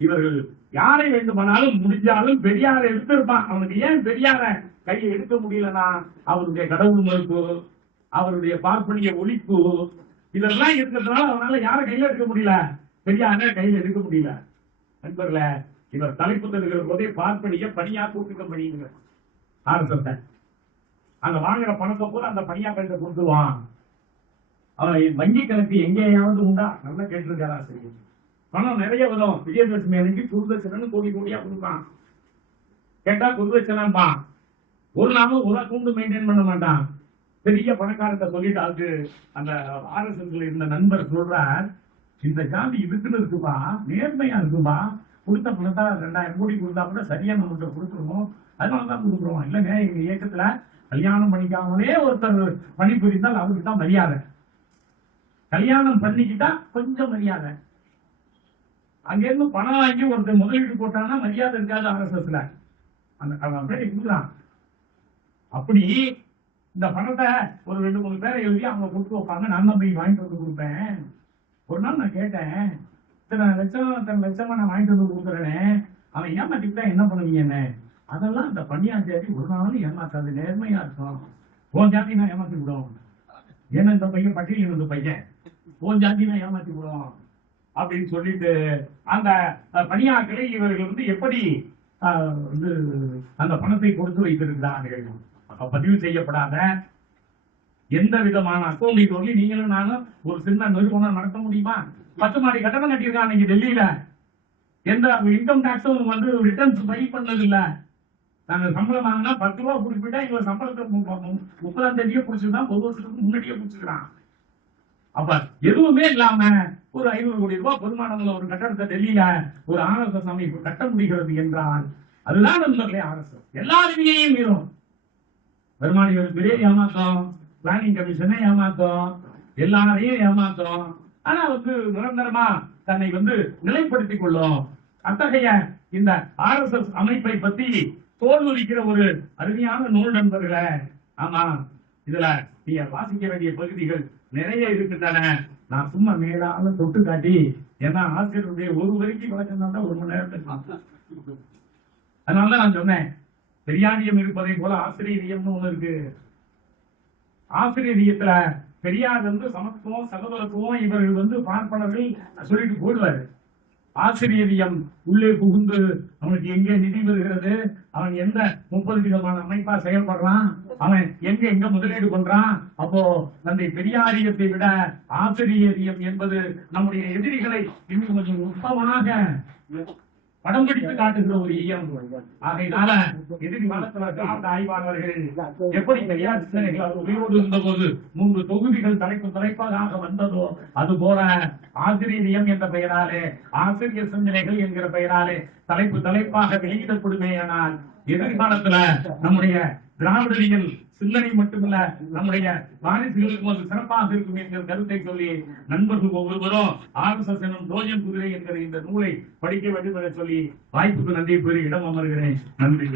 இவர்கள் யாரை வேண்டுமானாலும் முடிஞ்சாலும் பெரியாரை எடுத்திருப்பான். அவனுக்கு ஏன் பெரியார கையை எடுக்க முடியலன்னா அவருடைய கடவுள் மறுப்பு, அவருடைய பார்ப்பனிய ஒழிப்பு, இதெல்லாம் இருக்கிறதுனால அவனால யார கையில எடுக்க முடியல, பெரியார கையில எடுக்க முடியல. நண்பர்களே, இவர் தலைப்பு தருகிற போதே பார்ப்பனிய பணியா கூட்டுக்க பண்ணிங்க. RSS அங்க வாங்குற பணத்தை கூட அந்த பணியா கையில கொடுத்துருவான். அவன் வங்கி கணக்கு எங்கேயாவது உண்டா? நல்லா கேட்டிருக்காரா? சரி, பணம் நிறைய வரும். விஜயதசமி அன்னைக்கு குருதட்சணை கோடி கோடியா கொடுப்பான். கேட்டா குருதட்சணா ஒரு நாளும் ஒரு அக்கௌண்ட் மெயின்டைன் பண்ண மாட்டான். பெரிய பணக்காரத்தை சொல்லிட்டு அதுக்கு அந்த RSS இருந்த நண்பர் சொல்றார், இந்த ஜாதி இதுக்குன்னு இருக்குப்பா, நேர்மையா இருக்குப்பா, கொடுத்த பணத்தா 2000 கோடி கொடுத்தா கூட சரியா நம்மகிட்ட கொடுத்துருவோம், அதனாலதான் கொடுக்குறோம். இல்லைங்க, எங்க இயக்கத்துல கல்யாணம் பண்ணிக்காமலே ஒருத்தர் பணிபுரிந்தால் அவருக்கு தான் மரியாதை, கல்யாணம் பண்ணிக்கிட்டா கொஞ்சம் மரியாதை. அங்க இருந்து பணம் வாங்கி ஒருத்தர் முதலீடு போட்டாங்கன்னா மரியாதை இருக்காது RSSல. அந்த பேரை கொடுக்குறான். அப்படி இந்த பணத்தை ஒரு 2-3 பேரை எழுதி அவங்க கொடுத்து வைப்பாங்க. நான் தான் போய் வாங்கிட்டு வந்து கொடுப்பேன். ஒரு நாள் நான் கேட்டேன், இத்தனை லட்சமா நான் வாங்கிட்டு வந்து கொடுக்குறேன், அவன் ஏமாத்திக்கிட்டா என்ன பண்ணுவீங்க? என்ன அதெல்லாம் அந்த பணியார் ஜாதி ஒரு நாளும் ஏமாத்தாது, நேர்மையா இருக்கும். உன் ஜாதி நான் ஏமாத்தி விடுவோம், ஏன்னா இந்த பையன் பட்டியலில் இருந்த பையன், உன் ஜாதி நான் ஏமாத்தி விடுவோம் அப்படின்னு சொல்லிட்டு அந்த பணியாட்களை இவர்கள் எப்படி அந்த பணத்தை கொடுத்து வைத்திருக்கிறார்கள். பதிவு செய்யப்படாத எந்த விதமான அக்கௌண்ட் சொல்லி நீங்களும் நானும் ஒரு சின்ன நிறுவனம் நடத்த முடியுமா? 10 மாடி கட்டணம் கட்டியிருக்கான் இன்னைக்கு டெல்லியில. எந்த இன்கம் டாக்ஸும் ரிட்டர்ன்ஸ் ஃபைல் பண்ணது இல்ல. நாங்க சம்பளம் வாங்கினா 10 ரூபா குறிப்பிட்டா இவங்க சம்பளத்தை 30ஆம் தேதியே குடிச்சுதான், 1 வருஷத்துக்கு முன்னாடியே குடிச்சுக்கிறான். அப்ப எதுவுமே இல்லாம ஒரு 500 கோடி ரூபாய் பொதுமானவங்கள ஒரு கட்டடத்தை டெல்லியில ஒரு RSS அமைப்பு கட்ட முடிகிறது என்றால் அதுதான் நண்பர்களே RSS. எல்லா விதியையும் மீறும். வருமானிகள் பெரிய ஏமாத்தம், பிளானிங் கமிஷனை ஏமாத்தம், எல்லாரையும் ஏமாத்தம். ஆனா நிரந்தரமா தன்னை நிலைப்படுத்திக் கொள்ளும். அத்தகைய இந்த RSS அமைப்பை பத்தி தோல்விக்கிற ஒரு அருமையான நூல் நண்பர்களே. ஆமா, இதுல நீங்க வாசிக்க வேண்டிய பகுதிகள் நிறைய இருக்கின்றன. நான் சும்மா மேலால தொட்டு காட்டி, ஏன்னா ஆசிரியருடைய ஒரு வரிக்கு விளக்கம் தான் 1 மணி நேரத்துக்கு. அதனாலதான் நான் சொன்னேன், பெரியாரியம் இருப்பதை போல ஆசிரியரியம்னு ஒண்ணு இருக்கு. ஆசிரியரியத்துல பெரியார் சமத்துவம் சகோதரத்துவம் இவர்கள் பார்ப்பனர்கள் சொல்லிட்டு போடுவாரு. ஆசிரியரியம் உள்ளே புகுந்து அவனுக்கு எங்கே நிதி வருகிறது, அவன் எந்த 30 விதமான அமைப்பா செயல்படுறான், அவன் எங்க முதலீடு பண்றான். அப்போ தந்தை பெரியாரியத்தை விட ஆசிரியரியம் என்பது நம்முடைய எதிரிகளை இன்னும் கொஞ்சம் நுட்பமாக படம் பிடித்து காட்டுகிற ஒரு இயம். ஆகையினால எதிர்காலத்துல சார்ந்த ஆய்வாளர்கள் எப்படி பெரியார் சிந்தனைகள் அவர் உயிரோடு இருந்த போது 3 தொகுதிகள் தலைப்பாக வந்ததோ அது போல ஆசிரியரியம் என்ற பெயராலே, ஆசிரியர் சிந்தனைகள் என்கிற பெயராலே தலைப்பாக வெளியிடப்படுமேயானால் எதிர்காலத்துல நம்முடைய திராவிடவியல் சிந்தனை மட்டுமல்ல நம்முடைய வாரிசுகளுக்கும் அது சிறப்பாக இருக்கும் என்கிற கருத்தை சொல்லி நண்பர்கள் ஒவ்வொருவரும் RSS எனும் ட்ரோஜன் குதிரை என்கிற இந்த நூலை படிக்க வேண்டும் என சொல்லி வாய்ப்புக்கு நன்றி கூறி இடம் அமர்கிறேன். நன்றி.